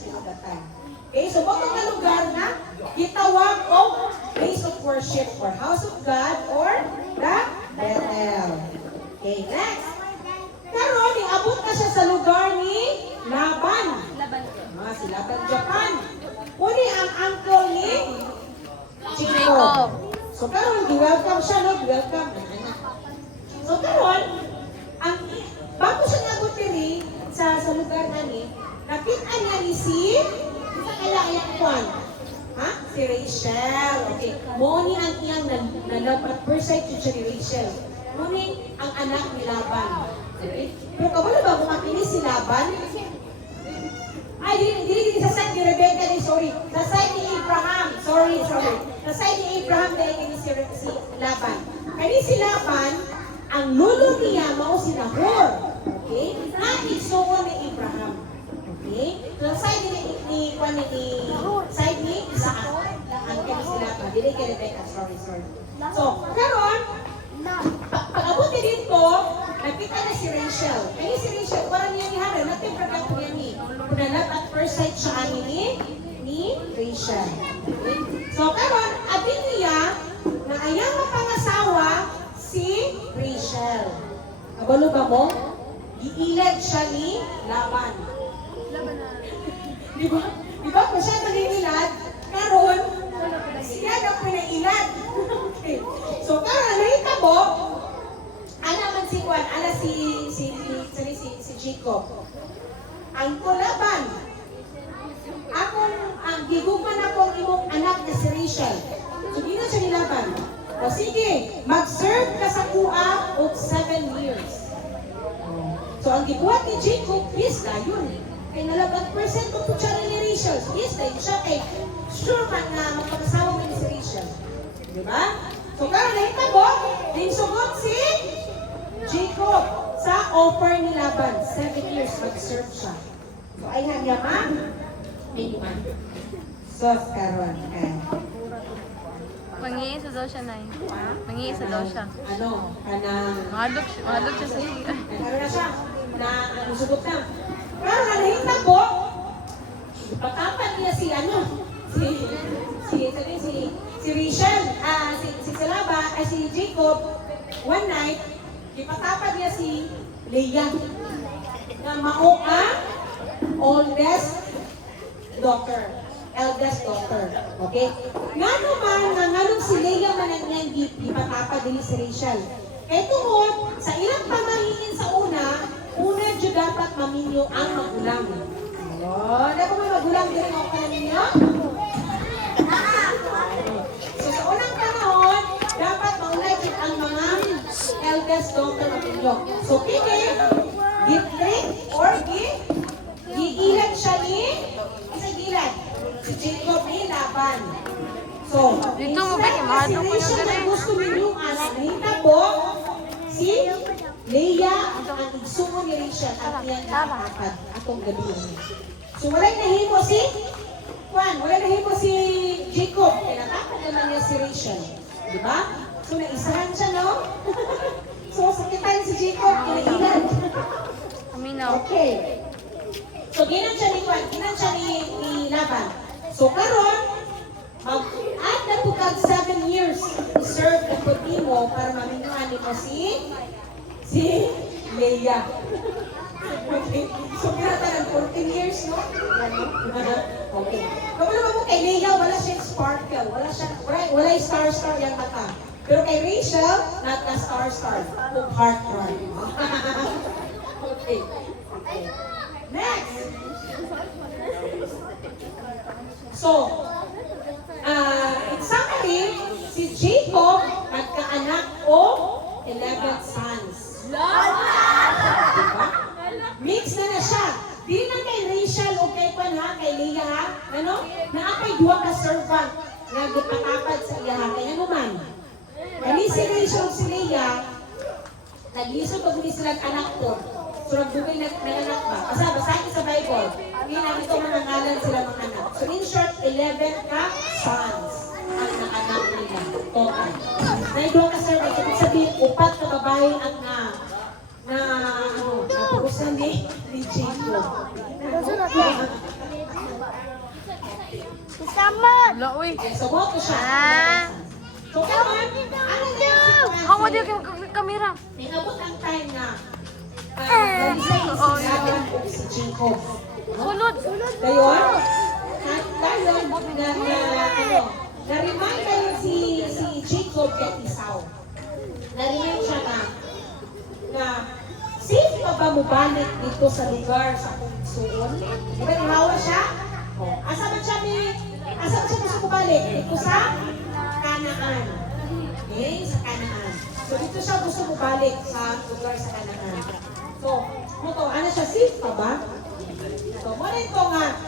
ginugatan. Okay, so mo to nga lugar na gitawag o place of worship or house of God or the Bethel. Okay, next. Karon, niabot na siya sa lugar ni Laban. Si Laban Japan. Uni ang uncle ni Jacob. So karon, welcome siya, no? Welcome. So karon, bago siya nabot diri sa lugar nani, nakita niya ni sa kalayan kwan. Ha? Si Rachel. Okay. Moni ang iyang nalab at first sight siya ni Rachel. Moni ang anak ni Laban. Okay? Pero kabalo ba kung makinis si Laban? Ay, hindi sa side ni Rebecca, sorry. Sa side ni Abraham. Sorry. Sa side ni Abraham, dahil si Laban. Kani si Laban, ang lulo niya, mao si Nahor. Okay? Naigsuon ni Abraham. Okay? So, sa side ni Isaac. Ang kani si Laban. Dili kay Rebecca. Sorry. So, karon, pag-abot niya dito, nakita na si Rachel. Kani si Rachel, parang niya ni Hannah, natin pagkapo niya ni. Punalap at first sight siya ni Rachel. Okay? So, karon, abin niya, na ayaw mapangasawa si Rachel. Kabalo ba mo? Giilad siya ni Laban. Di ba? Kung siya nangingilad, karon, siya na pinailad. Okay. So, karon, nahitabo, alaman si Juan, si Jacob. Ang kulaban, ang giguman akong imong anak na si Rachel. So, di na siya nilaban. O sige, mag-serve ka sa kuha of 7 years. So, ang gibuhat ni Jacob, yes na yun. Kaya nalaban percent kung siya ni Rachel. Yes na yun siya kay sure man na magpakasawa mo ni si Rachel. Diba? So, karon nahitabo, dinsugot si Jacob sa offer ni Laban. 7 years mag-serve siya. So, ayhan niya ma, minimum. Sos karon. Mangiisa daw siya, Nay. Mangiisa daw siya. Ano? Kanang... Mahadlok siya sa siya. Ano na siya? Na sugot na. Pero nahitabo, patapan niya si Rachel, si Jacob, one night, ipatapan niya si Leah na mao ang eldest daughter. Okay? Nga naman, nganong si Leah man ang niyang ipatapad din si Rachel. Kaya tungod, sa ilang pamahingin sa una dyan dapat maminyo ang magulang. Dapat may magulang din ang kanan ninyo? So sa unang panahon, dapat maulay ang mga eldest daughter ng inyo. So gi-trick or gi-ilan siya ni isa-gilan. Si Jacob ni Laban. So, Dito mo ba, mahadlok ko yung ganun. gusto ninyong anak, nahitabo si Leah ang igsuon ni Rachel at iyang nakakapad atong gabi. So, walay nahimo si Jacob. Kaya nakakapad naman niya si Rachel. Diba? So, naisahan siya, no? So, sakitan si Jacob, kinailan. Okay. So, ginan siya ni Laban. So, karon mag-add na po kag 7 years i-serve na po mo para maminuan ni mo si Leia. Okay. So, kinata ng 14 years, no? Okay. Kung ano mo kay Leia, wala siyang sparkle. Wala yung star-star yung mata. Pero kay Rachel, not na star-star. Kung heart. Okay. Next. So, in summary, si Jacob nagkaanak o 11 sons. Diba? Mix na siya. Di na kay Rachel o kay kay Leah ha? Ano? Naapay duwa ka servant nga gipatapad sa iya ha. Kaya naman. Kani si Rachel o si Leah, naglisod pag hindi sila anak ko. So, nagbugay na anak ba? Basahin sa Bible. Hindi na ito manangalan sila mga anak. So, in short, 11 ka sons ang naanak nila. Total. Naidwa ka servant. Ibig sabihin, 4 ka babae ang napurusan ni Jacob. So, boto siya. So, kaman, ano yung Hawa din yung kamera. Inabot ang time na nalisay si Laban o si Jacob. Sulod. Dayon, na-remind kayo si Jacob kay Esau. Na-remind siya na safe pa ba mo balik dito sa lugar sa Suon? Di ba nihawa siya? Asa ba siya gusto mo balik? Dito sa Kanaan. Okay, sa Kanaan. So dito siya gusto mo balik sa lugar sa Kanaan. So, ano siya, safe pa ba? So, muna ito nga,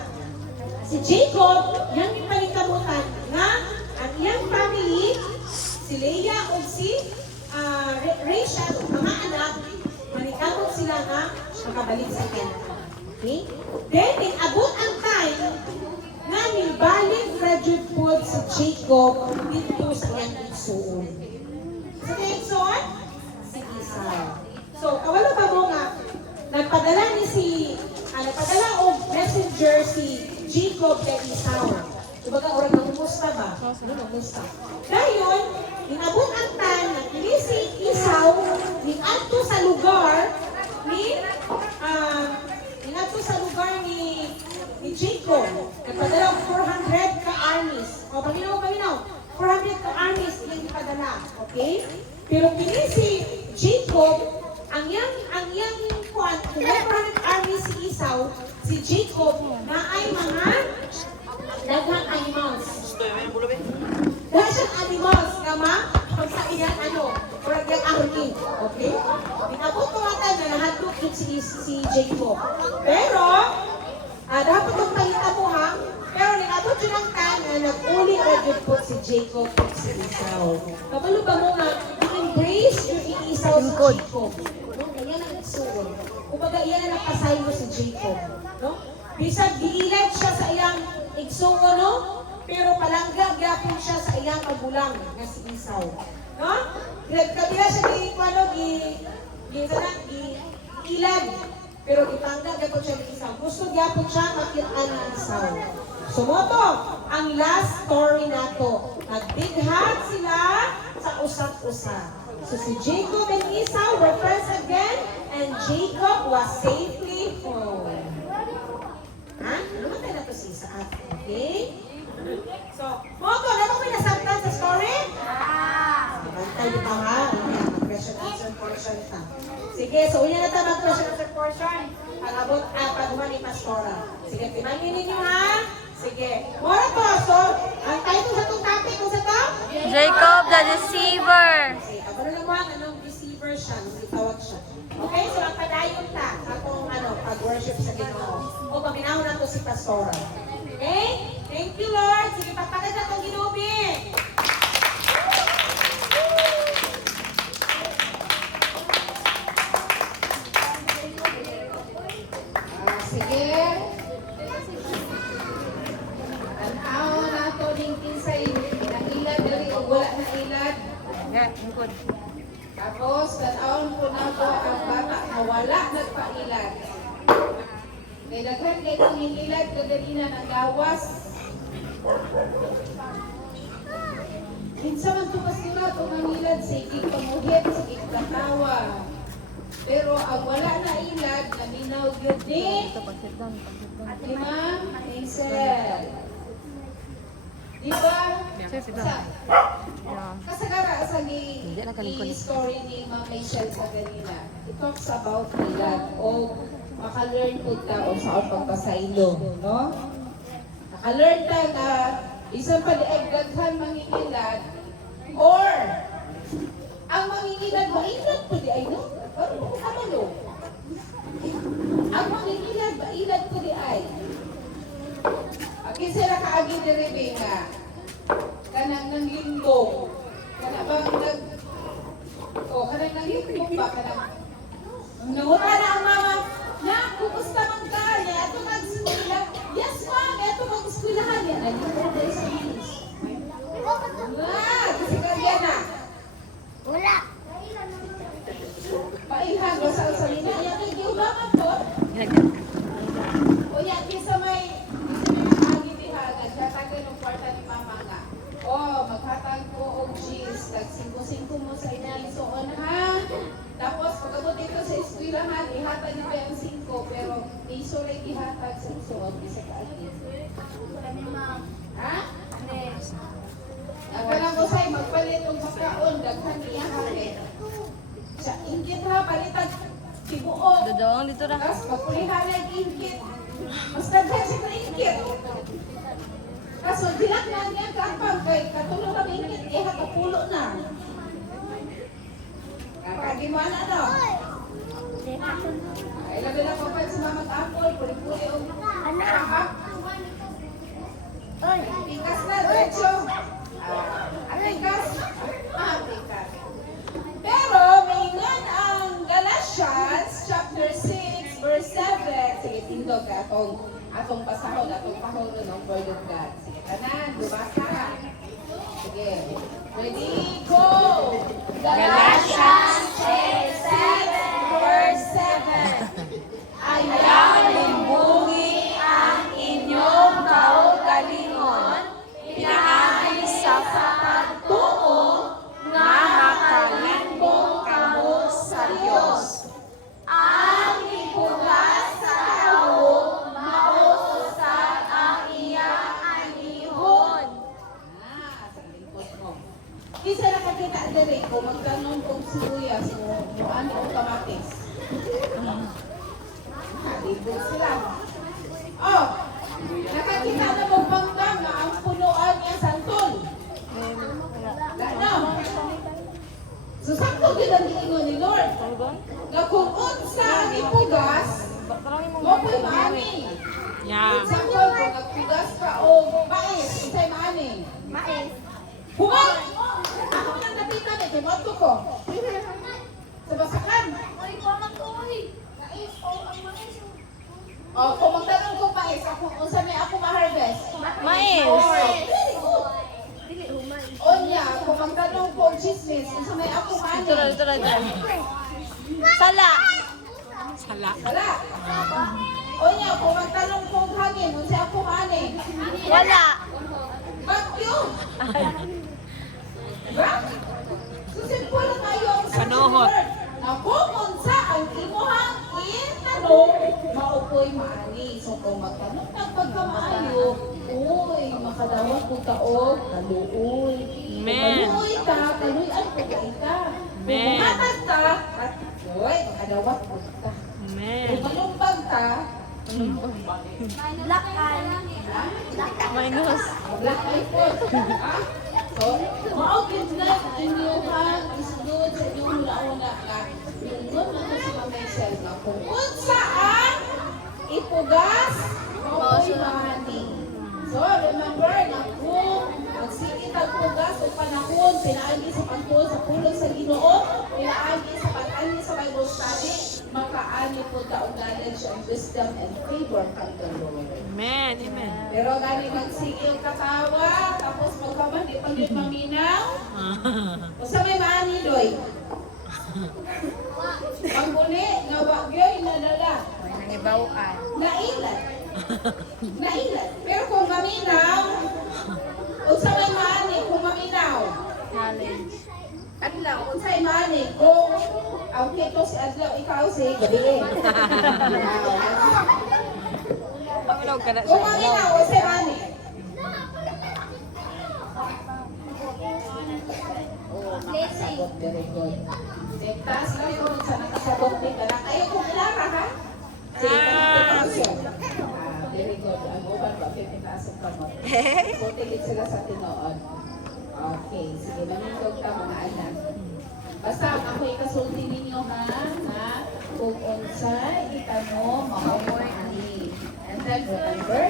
si Jacob, yan yung palikamutan nga, ang iyang family, si Leah o si Rachel, mga anak, manikamot sila nga, makabalik sa Canaan. Okay? Then, inabot ang time nga nilbalik graduate po si Jacob dito sa iyang igsoon. Sa iyang igsoon? Si Esau. So, kawala ba mo nga, nagpadala o messenger si Jacob kay Esau. Kumbaga, orang nangumusta ba? Nangumusta. Dayon, inabot ang time na si Esau ningadto sa lugar ni Jacob. Nagpadala og 400 ka armies. O, paminaw. 400 ka armies yung ipadala. Okay? Pero kini si Jacob, ang yang 400 armies si Esau, si Jacob na ay mga daghang animals. Daghang animals nga sa iyang murag yang army. Okay? Inabot ko nga tayo na nahadlok yun si Jacob. Pero, dapat kong pakita mo ha, pero nabot yun ang time na nag-uli na po si Jacob at si Esau. Kabalo ba mo nga, embrace yung Esau si Jacob. No? Ganyan ang isuon. Kumbaga, iyan ang nakasay mo si Jacob. No? Bisag giilad siya sa iyang igsuon, no? Pero palangga gyapon siya sa iyang magulang nga si Esau. No? Kabila siya ilad. Pero ipangga gyapon siya ni Esau. Gusto gyapon siya makita ni Esau. Sumoto, ang last story nato. Nagbighat sila sa usap-usa. So si Jacob and Esau were friends again, and Jacob was safely home. Ha? Ano man tayo na to si Isaac? Okay? So, Moto, ano may nasabtan sa story? Bantay dito ha? Mag-question answer portion ta. Sige, so unya na tayo mag-question answer portion. Pag-abot, pag-uman ni Pastora. Sige, timangin ninyo ha? Sige. Mora to, so, ang title sa itong topic, kung sa to? Jacob the deceiver. Okay, abalo lang mo anong deceiver siya, tawag siya. Okay, so ang padayon ta sa itong pag-worship sa Ginoo. O paminahon na to si Pastora. Okay? Thank you, Lord. Sige, pagpagad na itong ginubi. Sige. Tanaw na ito din kinsay nailad dali o wala na ilad. Good. Tapos, tanaw po na ito ang bata na wala nagpailad. Kay daghan kay tumingilad kaganina ng gawas. Kinsa man tumas nila tumangilad sa ikikamuhit, sa ikikatawa. Pero ang wala na ilad, naminaw yun ni Ma'am Hazel. Diba? Kasagara sa i-story ni Ma'am Hazel sa ganina. It talks about ilad o maka-learn po ta o sa pagpasaylo. No? Maka-learn ta na isang paliagdaghan mangingilad or ang mangingilad mailad po di ay no? Ano no? Ang mangingilad mailad po di ay. Akin sila kaagi diribe nga kanang nang lindong. Kana bang kanang nang lindong ba? Kanang nanguta na ang mama na, kumusta man ka? Ito mag-eskwila. Yes, ma'am. Ito mag-eskwilahan. Yan. Ay, ito tayo sa English. Kasi kaya na. Wala. Pailhan ko sa salina. Yan, hindi ulangan po. O yan, kisa may agitihagan. Katagal ng kwarta ni mama nga. O, maghatag ko og cheese. Tag-5-5 mo sa inaisoon, ha? Tapos, pagkabot dito sa eskwelahan, ihatag nito yung 5, pero iso rin ihatag sa suod, bisa ka agit. Ha? Ang kanang usay, magpalit ng pagkaon, daghan niya hapit. Sa ingkit ha, palitan, tibuok. Dodong, dito na. Tapos, pagpulihan ng ingkit. Mas daghan siya ng ingkit. Kaso, dilak na niya kapag kay katulong ng ingkit, hatapulo na. Kakagi mo na, no? Ay, labi na ko pa sa mga mag-apple, puli-puli o anak. Pikas na, Recho. Atikas. Atikas. Pero, mingan ang Galatians, chapter 6, verse 7. Sige, tindog ka atong pasahod, atong pahod ng Word of God. Sige, tanan, bumasa. Sige. Ready, go! Galatians 6, verse 7. Ayaw limbungi ang inyong kaugalingon, pinaagi sa pagtuo nga makalimbong kamo sa Diyos. Ang ibugas sa tao, mausap ang iyang anihon. Sa lingkod mo. Isa na kakita dere ko, magtanong kong sibuyas mo, ano o kamatis. Libog sila. Oh, nakakita na mo banggang na ang punuan niya santol. Gano? So, sakto din ang giingon ni Lord. Na kung unsa ang ipugas, mo ko'y maani. Example, kung nagpugas ka o mais, unsay maani? Mais. Humay! Ako nang napita ni, timoto ko. Sa basakan. O, kung magtanong ko mais, unsa may ako ma-harvest? Mais. Very good. Onya, kung magtanong ko chismis, unsa may ako maani? Dito na. Sala. Wala. Onya, kung magtanong ko hangin, unsa ako maani? Wala. Vacuum. Diba? So, simple na kayo ang Panohot. na kung unsa ang imuhang itanong, maupoy maani. So, kung magtanong ng pagkamaayo, uy, makadawat ko taog, kaluoy. Amen. Kaluoy ta, kaluoy ko ka. Kung mahatag ta, uy, makadawat ko ta. Amen. Kung malumpag ta, Lakal. Minus. black iPhone. Ha? So, maugid na inyuhang isudod sa inyong hula-una nga yun lang si Ma'am Hazel nga kung unsa ang ipugas mao'y mahani. So, remember na kung magsikit ang pugas o panahon, pinaagi sa pagtuon sa pulong sa Ginoo, pinaagi sa pag-ani sa Bible study, makaani po taong knowledge and wisdom and favor from the Lord. Amen. Amen. Pero gani magsige yung katawa, tapos magkaman, di pag yung maminaw. O sa may maani, Doy? Ang guni, nga wagyo, inadala. Nibawaan. Nailan. Nailan. Pero kung maminaw, unsa may maani kung maminaw? Knowledge. Adlaw, unsay maani kung ang kito si Adlaw, ikaw si gabi. Paminaw ka na Kung maminaw, unsay maani? Nakasabot, very good. Taas lang yun sa nakasabot ni ka. Ayaw kong ilara, ha? Sige, kanito very good. Ang uban ba, 50,000 ka mo. So, tigit sila sa tinoon. Okay, sige, manindog ka mga anak. Basta ako'y kasulti ninyo, ha? Na kung unsay, itano, mahoy ani. And then, remember,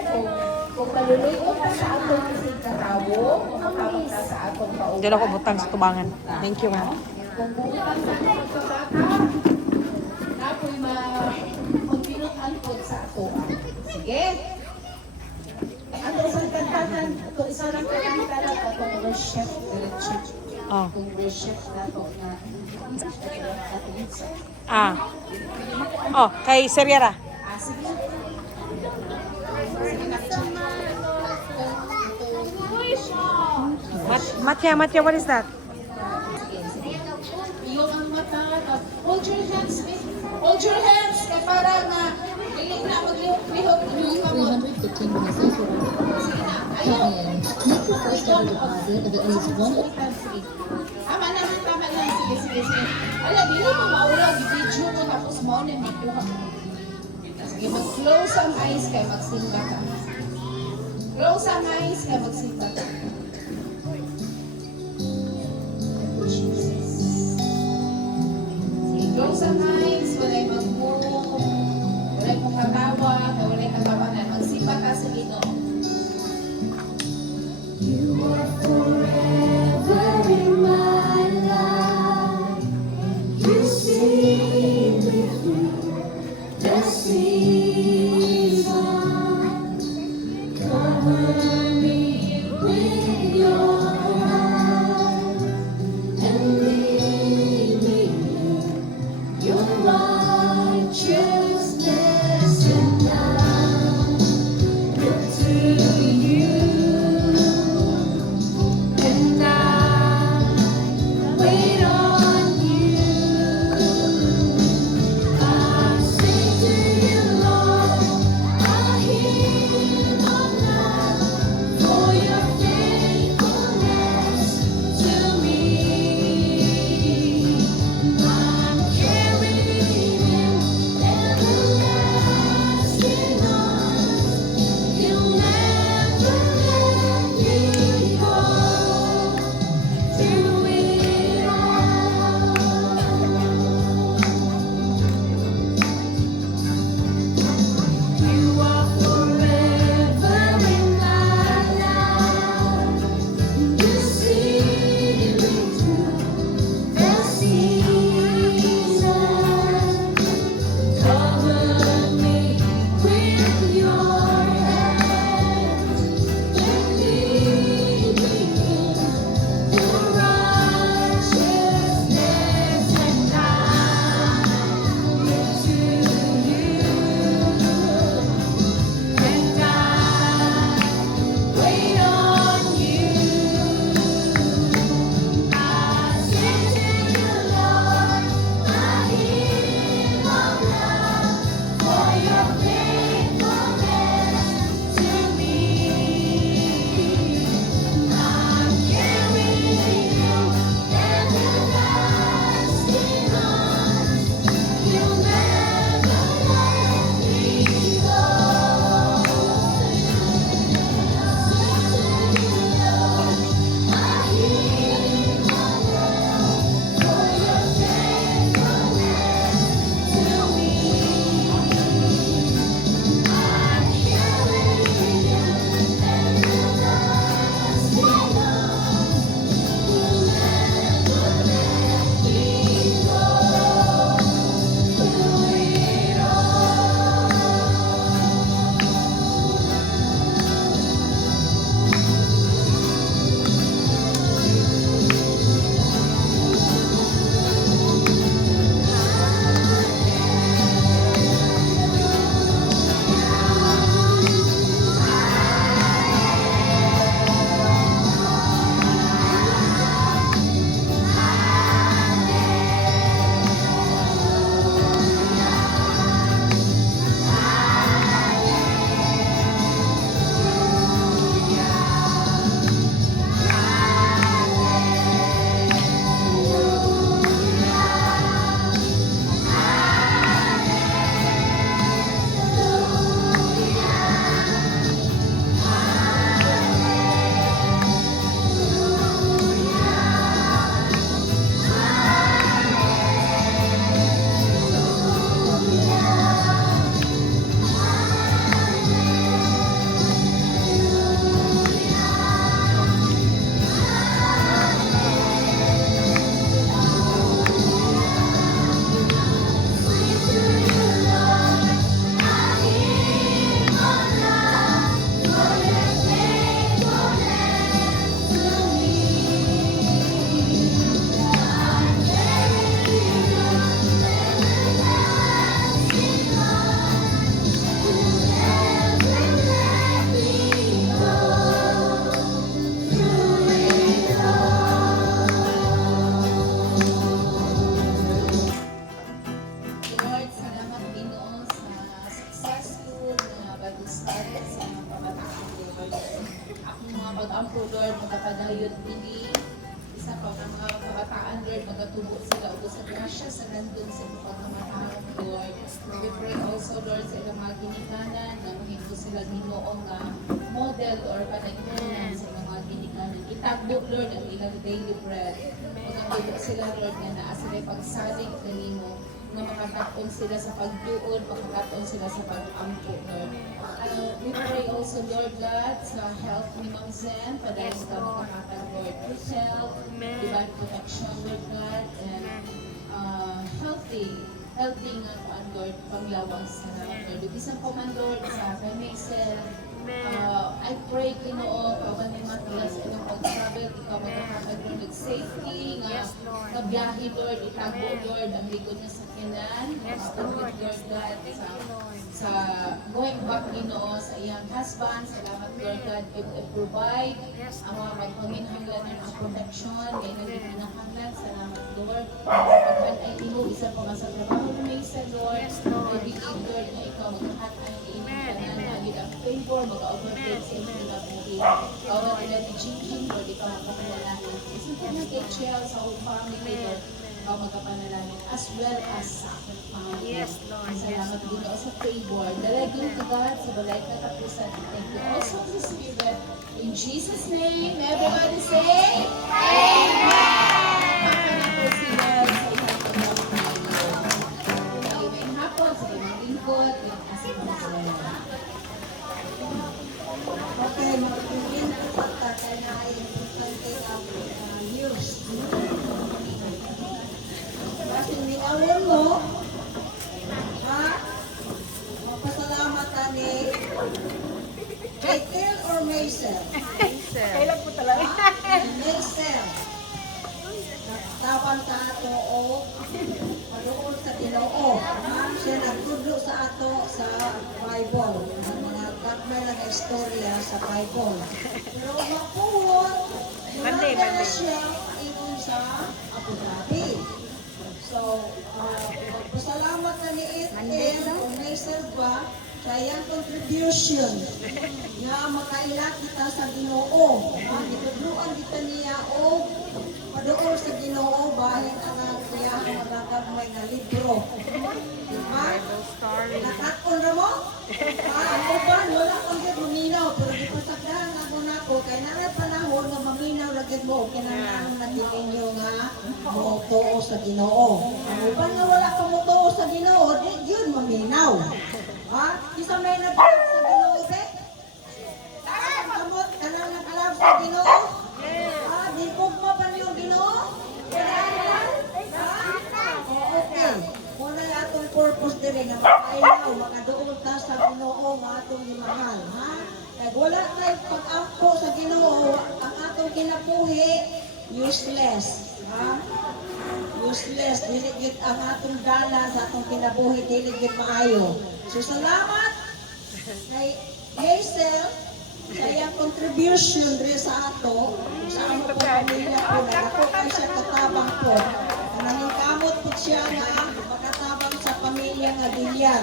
kung maluluyon ka sa atong isig katawo, kung makabang ka sa atong kauban. Diyan ako butang sa tubangan. Thank you, ma'am. Kung buutan sa atong pagkabata, napoy magpinutan po sa atoan. Sige? Ato isang kantahan, ato isang kantahan, atong worship, Oh. kung worship na ito na Ah. Oh, kay Seriera. sige. Matya, what is that? Iyong ang mata, hold your hands, hold your hands, na para na, hindi na maglihok-lihok yung kamot. 315 pesos or Ayaw. make your first ever deposit of at least one. Tama na. Sige. Ala, dili mo maulaw, i-video mo tapos mo na makuha. Sige, mag-close ang eyes kay magsimba ka. Close ang eyes kay magsimba ka. Sige, close ang eyes, walay mag-move, walay mong katawa, walay katawa na. Magsimba ka sa Ginoo. pag-ampo, Lord, magkapadayot ini. Isa pa ng mga kabataan, Lord, magatubo sila o sa grasya sa nandun sa mga pagkamataan, Lord. We pray also, Lord, sa ilang mga ginikanan na mahinto sila ginoong model or panagpunan sa ilang mga ginikanan. Itagbo, Lord, ang ilang daily bread. Magatubo sila, Lord, na naa sila pagsaling kanimo na makatapon sila sa pagduon, makatapon sila sa pag-ampo, Lord. We pray also, Lord God, sa health ni Ma'am Zen, padahil sa makakatag, Lord, good health, divine protection, Lord God, and healthy nga ang Lord, panglawas na Lord. Isang po man, Lord, sa Pemexel, I pray, Ginoo, kawan ni Matlas, ilang pag-travel, ikaw magkakatag, Lord, with safety, nga kabiyahe, Lord, itago, Lord, ang ligo niya sa kinan, Lord God, sa going back, Ginoo, sa iyang husband, salamat, Lord God, provide ang mga magpaminhanglan ng protection, may nagpinahanglan, salamat, Lord. Pagkat ay imo, isa pa nga sa trabaho na may isa, Lord, believe, Lord, na ikaw magkakatag, ang favor, mag-overtake sa inyo na buhay. Kawat nila ni Jingjing, Lord, ikaw magkapanalangin. Isang ka na kay Chel sa whole family, Lord, ikaw magkapanalangin, as well as sa aking family. Yes, Lord. Salamat din sa favor. Dalagin to God sa balay katapusan. Thank you also to the Spirit. In Jesus' name, everybody say, Amen! Ako sila sa ilang pagkapanalangin. Ngayong hapon, sa ilang lingkod, at sa mga Okay, mag-begin po sa tatay na ay importante ang news. Kasi ningawin mo, ha? Magpasalamat ka ni Ethel or Maisel? Kailan po talaga? Maisel. Tawan sa ato o padoon sa Ginoo. Siya nagtudlo sa ato sa Bible. Ang mga kakmay lang istorya sa Bible. Pero mapuhon, wala na siya ingon sa Abu Dhabi. So, pasalamat na ni Ethel o Maisel ba sa iyang contribution nga makailat kita sa Ginoo. Itudluan kita niya o padoon sa Ginoo bahin ang siya magagagmay nga libro. Diba? Nakakon na mo? Ang uban, wala kang gid maminaw, pero di pasagdahan ako na ako, kaya naray panahon nga maminaw lagid mo, kinanahon na ninyo nga mutuo sa Ginoo. Ang uban nga wala kang mutuo sa Ginoo, di yun maminaw. Ha? Isa may nag-alab sa Ginoo, be? Kamot ka na nag-alab sa Ginoo? Ha? Di pugma pa niyo Ginoo? Okay. Muna yung atong purpose dire nga makailaw, makaduol ta sa Ginoo nga atong gimahal, ha? Kaya wala tayo pag-ampo sa Ginoo, ang atong kinabuhi, useless, ha? Useless, dili gyud ang atong dala sa atong kinabuhi, dili gyud maayo. So salamat kay Hazel sa iyang contribution dire sa ato, sa among pamilya po, na ako kay siya katabang po. Naningkamot po siya na makatabang sa pamilya nga Villar.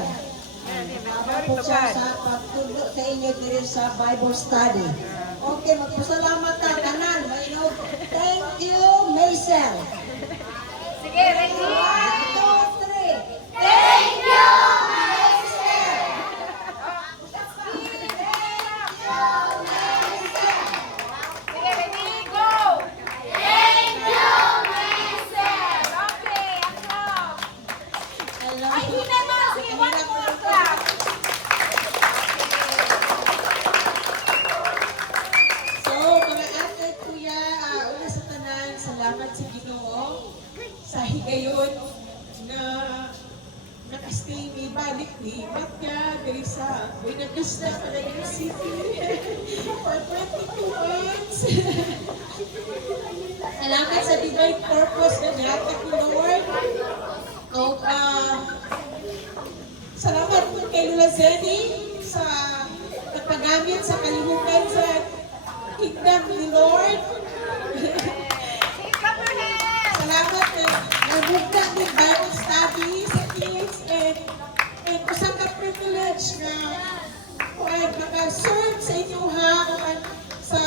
Katabang po siya sa pagtudlo sa inyo dire sa Bible study. Okay, magpasalamat ta tanan. Thank you, Maisel. Sige, ready? 1, 2, 3. Thank you! Sige, ready? Go! Thank you, Maisel! Okay, ako! Ay, hindi naman! Sige, one more clap! So, mga ate, kuya, una sa tanan, salamat sa Ginoo sa higayon na nakastay ni balik ni Matya diri sa Buena Vista, Palayan City for 22 months. Salamat sa divine purpose na nihatag ko, Lord. O, salamat po kay Lola Zeni sa pagpagamit sa kalihukan sa kingdom ni Lord. Salamat na nabugda ni Bible study sa kids and usang ka privilege na maka-serve sa inyo ha sa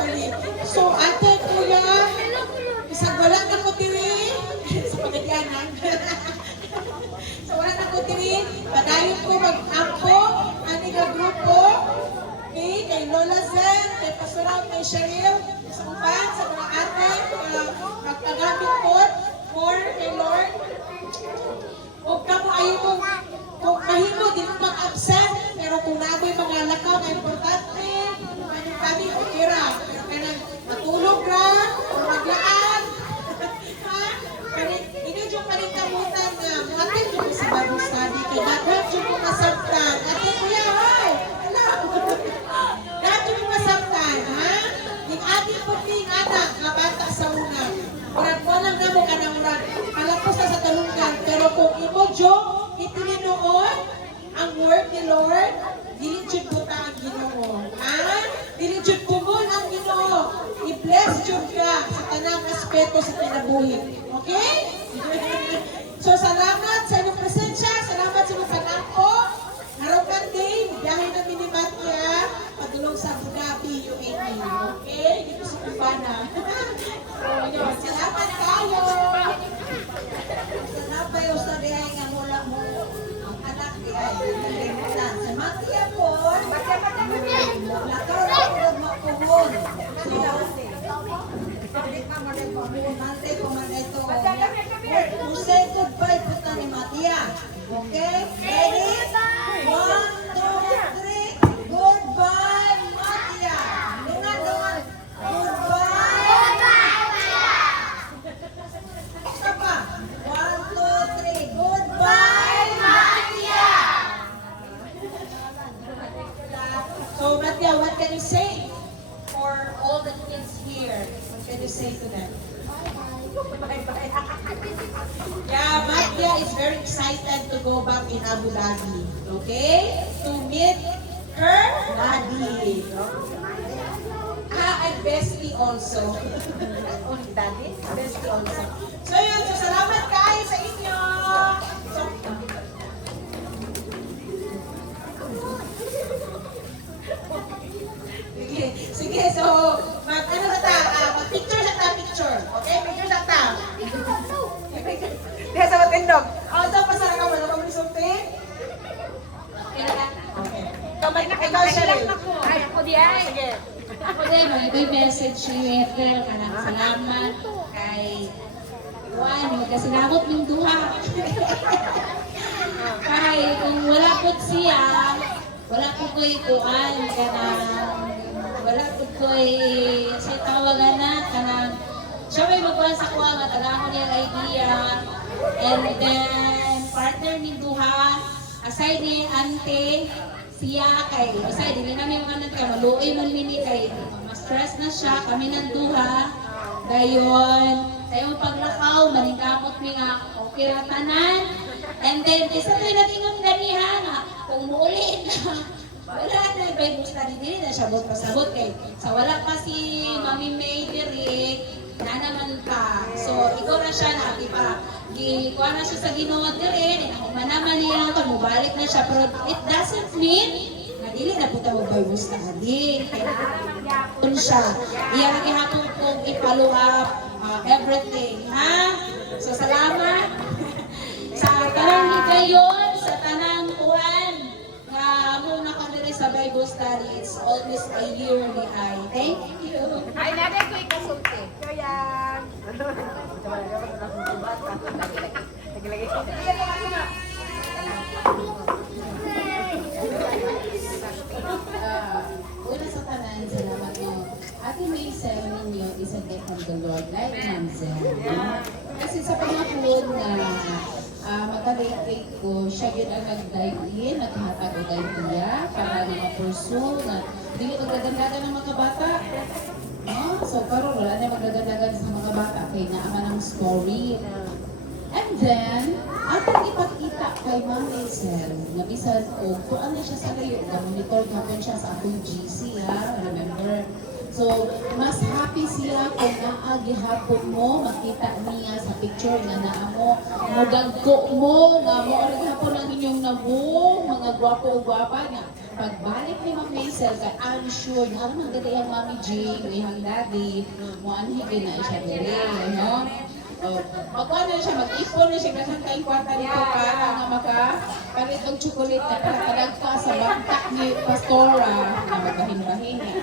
Mali. So, ate, kuya, isang wala na ko tiri. Sa pagkatianan. So, wala na ko tiri. Padayon ko mag-ampo. Ani ka grupo. Okay, kay Lola Zen, kay Pastoral, kay Cheryl, sa uban, sa mga ate, magpagamit po, more kay Lord. Huwag ka mo ayaw mo, kung mahimo, di mo mag-absent, pero kung nagoy mga lakaw na importante, anong kami, okay ra. Pero kaya matulog ra, o maglaan. Ha? Kaya, hindi yung palikamutan na, matin yung sa Bible study, kaya daghan yung mga sabtan. Ate, kuya, hoy! Dati mo masabtan, ha? Yung ating puting anak, nga bata sa una. Murag mo lang na mo ka na murag, palapos na sa talunggan. Pero kung imo, Diyong, itininoon ang word ni Lord, dilijud po ta ang Ginoo. Ha? Dilijud po mo ang Ginoo. I-bless Diyong ka sa tanang aspeto sa kinabuhi. Okay? So, salamat sa inyong presensya. Salamat sa inyong pag-ako. Harukan din, dahil na minimat niya, padulong sa Abu Dhabi, UAE. Okay? Dito sa Cubana. So, yun. Salamat kayo. Salamat kayo sa dihay nga mula mo ang anak ni ay nalimutan. Sa Matya po, lakaw na ko magmakuhon. So, balik ka mo rin po. Mante ko man ito. To say goodbye po ta ni Matya. Okay? Ready? 1, 2, 3. Goodbye, Matya. Lungan. Goodbye. Isa pa. 1, 2, 3. Goodbye, Matya. So, Matya, what can you say for all the kids here? What can you say to them? Yeah, Matya is very excited to go back in Abu Dhabi. Okay? To meet her daddy. And bestie also. Only daddy? Bestie also. So yun, so salamat kayo sa inyo. So, sige, so mag-ano sa ta? Mag-picture sa ta, picture. Okay? Picture sa ta. Diya sa matindog. So pasara ka mo, naman mo sulti? Okay. Kamay na ikaw, Cheryl. Ay, ako di ay. Sige. Ako din, may message si Ethel, kanang salamat kay Juan, magkasinabot ng duha. Kay kung wala po siya, wala po ko'y kuan, kanang wala po ko'y si tawagan na, kanang siya may magkuhan sa kuha, nga taga niya idea, and then partner ni duha, aside ni ante, siya kay basta dili namin mga kay maluoy man mini kay ma-stress na siya kami nang duha dayon sayo paglakaw maningkamot mi nga okay ra tanan and then isa may natingong ganiha nga kung muuli na wala na Bible study dili na siya bot pasabot kay sa wala pa si Mami May diri na naman pa so ikaw na siya na di pa kuha na siya sa Ginoo diri, manaman niya kung mubalik na siya, pero it doesn't mean na dili na po tayo Bible study. Kung siya, iya gihapon kong i-follow up everything, ha? So salamat sa tanang higayon, sa tanang kuhan, nga muna ka diri sa Bible study, it's always a year ni ay. Thank you. Ay, naday ko ikasulti. Una sa tanan, salamat mo. Ate May Sel ninyo is a gift from the Lord, like Mamzel. Kasi sa panahon na magka-late ko, siya yun ang nag-dive in, naghatag o dive niya para ma-pursue na hindi magdagandagan ng mga bata. No? So, pero wala na magdagandagan sa mga bata kay naaman ang story. And then, atong ipakita kay Ma'am Hazel, na bisan o tuan na siya sa layo, na-monitor natin siya sa akong GC, ha? Remember? So, mas happy siya kung gihapon mo makita niya sa picture nga naa mo dagko mo nga mo ora gihapon ang inyong nabong mga gwapo o gwapa nga pagbalik ni Ma'am Maisel kay I'm sure na ang dali ang Mami Jing ihang daddy mo anhigin na siya diri no. Magkuhan na siya, mag-ipon na siya kasang kayong kwarta dito para nga makapalit ng chocolate na kadagka sa bangka ni Pastora na magbahin-bahin niya.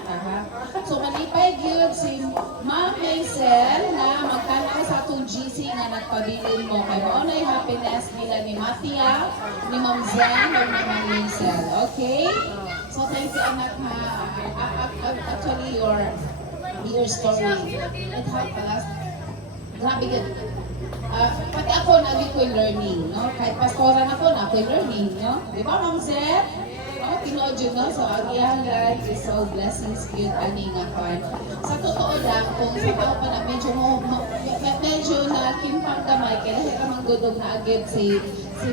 So, malipay yun si Ma'am Maisel na magkanaw sa itong GC nga nagpabilin mo. Kaya mo na yung happiness nila ni Matia, ni Ma'am Zen, o ni Ma'am Maisel. Okay? So, thank you anak ha. Actually, your story, it helped us. Grabe ka. Pati ako, naging ko yung learning, no? Kahit pastoran ako, na ako yung learning, no? Di ba, Ma'am Zed? Tinood yun, no? So, ang iyang life is so blessings yun, ani nga kan. Sa totoo lang, kung sa tao pa na medyo na kimpang gamay, kaya lahat namang gudog na agad si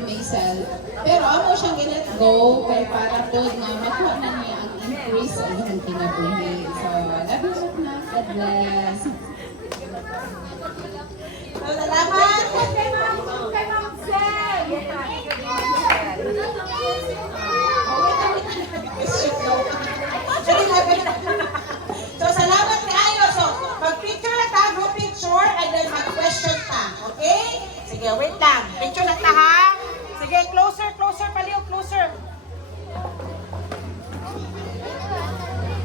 Maisel. Pero amo siyang i-let go, kaya para po nga makuha na niya ang increase sa iyong kinabuhi. So, love you na. God bless. Salamat! So, salamat kayo. So, mag-picture na ta, group picture, and then mag-question ta. Okay? Sige, wait lang. Picture na ta, ha? Sige, closer, paliw, closer.